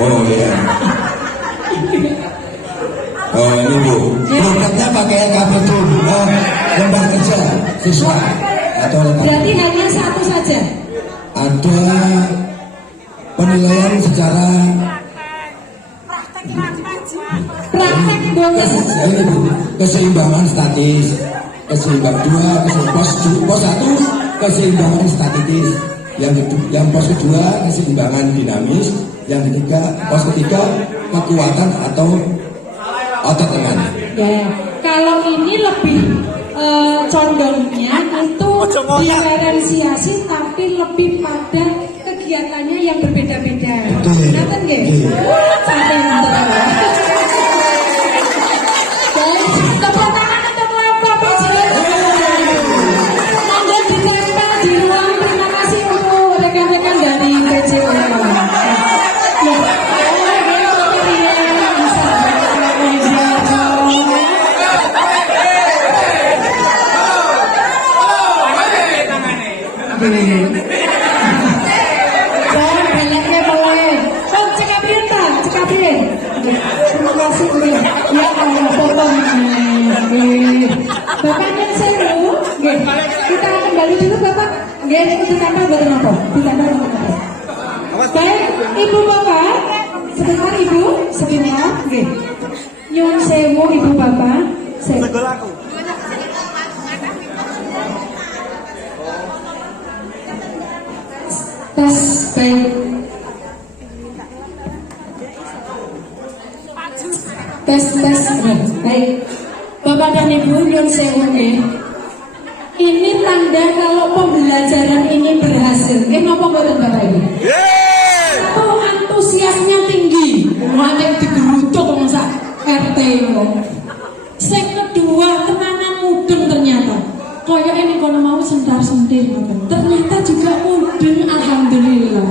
Oh iya. Oh ini Bu. Produknya pakai KPT, lembar kerja siswa atau berarti hanya satu saja. Ada penilaian secara praktek bonus. Ini Bu, keseimbangan statis, pos 1 keseimbangan statis, yang pos kedua keseimbangan dinamis, yang pos ketiga kekuatan atau otot tangan. Ya, kalau ini lebih condongnya itu diferensiasi tapi lebih pada kegiatannya yang berbeda-beda. Kenapa nggih? Sampai tepuk tangan untuk Bapak Monggo ditempel di ruang. Terima kasih untuk rekan-rekan dari PCO. Jangan banyaknya boleh. Oh, cekapian Pak, cekapian. Terima kasih ya Allah potong. Bapaknya seru. Kita kembali dulu Bapak. Ditambah baru apa? Ditambah apa? Baik, Ibu Bapak. Sebentar Ibu, sebentar. Nyun sewu Ibu Bapak. Tes baik. Tes baik. Bapak dan Ibu nyun sewu nggih. Ini tanda kalau pembelajaran ini berhasil. Napa mboten Bapak Ibu? Satu, antusiasnya tinggi. Manek digerutuk masa RT kok. Sing kedua, tenanan mudeng ternyata. Kayak ini kono mau sentar-sentir ternyata juga mudeng, alhamdulillah.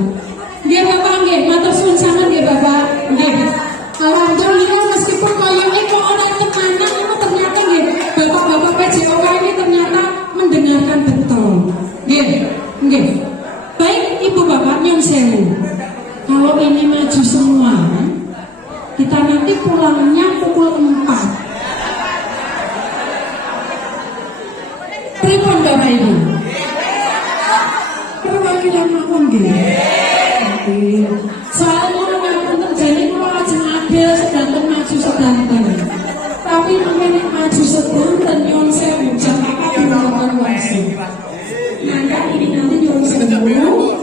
Nggih Bapak nggih, matur suwun sanget nggih Bapak. Nggih. Alhamdulillah meskipun kayaknya kok ora tekanan itu ternyata nggih Bapak-bapak PJOK ini ternyata mendengarkan betul. Nggih. Baik Ibu Bapak nyun sewu. Kalau ini maju semua, kita nanti pulangnya pukul 4. Pripun Bapak Ibu? Perwakilan mawon nggih. Soalnya mawon terjadi kula lajeng adil sedanten maju sedanten. Tapi nek maju sedanten nyuwun sewu jam 4 dilakukan langsung. Maka ini nanti nyuwun sewu.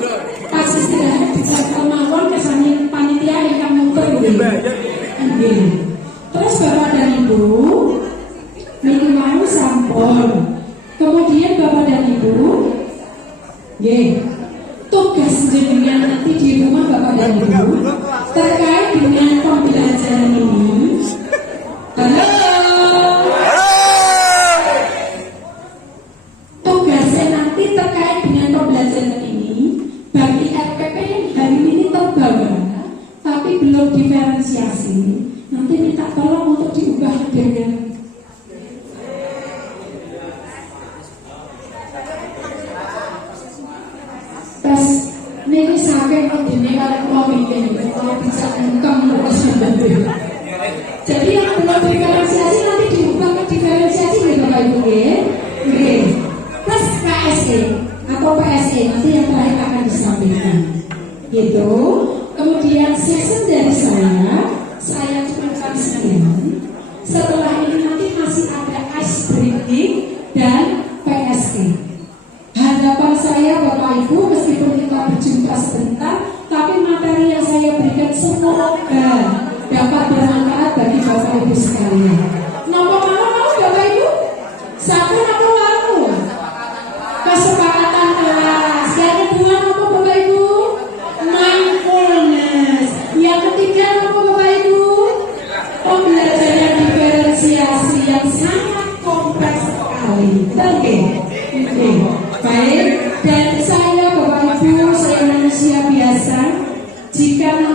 Pas istirahat dicekel mawon kesane panitia ingkang muter nggih. Terus Bapak dan Ibu niki mau sampun. Kemudian Bapak dan Ibu, tugas jenengan nanti di rumah Bapak dan Ibu terkait dengan pembelajaran ini. Halo. Tugasnya nanti terkait dengan pembelajaran ini bagi RPP yang hari ini terbawa, tapi belum diferensiasi. Nanti minta tolong untuk diubah dengan niki sampai mendene kalau mau bikin kalau bisa engkang terus berbeda. Jadi yang belum diferensiasi nanti diubah ke diferensiasi gitu Bapak Ibu nggih. Plus KSE atau PSE nanti yang terakhir akan disampaikan. Gitu. Kemudian season dari saya cukupkan sekian. Setelah ini nanti masih ada ice breaking dan PSE. Harapan saya Bapak Ibu meskipun kita berjumpa sebentar, tapi materi yang saya berikan semoga dapat bermanfaat bagi Bapak Ibu sekalian. Nomor mau Bapak Ibu? Satu nomor mau kesepakatan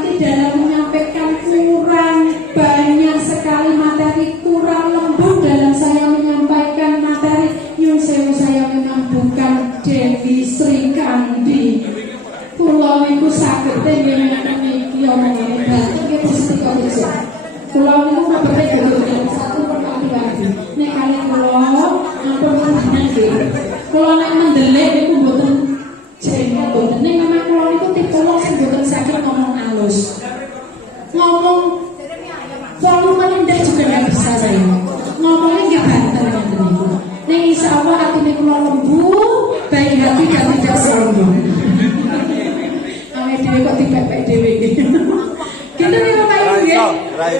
nanti dalam menyampaikan kurang banyak sekali materi, kurang lembut dalam saya menyampaikan materi. Nyun sewu saya menyambungkan Dewi Sri Kandi. Pulau itu sakit dengan memiliki omongan batuk itu seperti itu. Pulau itu nggak berbeda satu perkali lagi. Nek kali pulau ampun nanti. Pulau yang mendelik itu buatan jengkel buatan. Nek memang pulau itu tipe pulau yang buatan sakit ngomong halus. Ngomong volume rendah juga nggak bisa saya. Ngomongnya nggak banter nanti itu. Nek insya Allah hati pulau lembut, baik hati dan tidak sombong. Dewi kok dipepek Dewi gitu nih Bapak Ibu ya.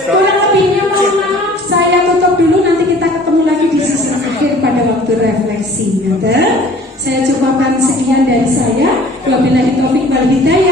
Kurang lebihnya mohon maaf, saya tutup dulu, nanti kita ketemu lagi di sisi akhir pada waktu refleksi. Saya cukupkan sekian dari saya. Wabillahi taufiq wal hidayah.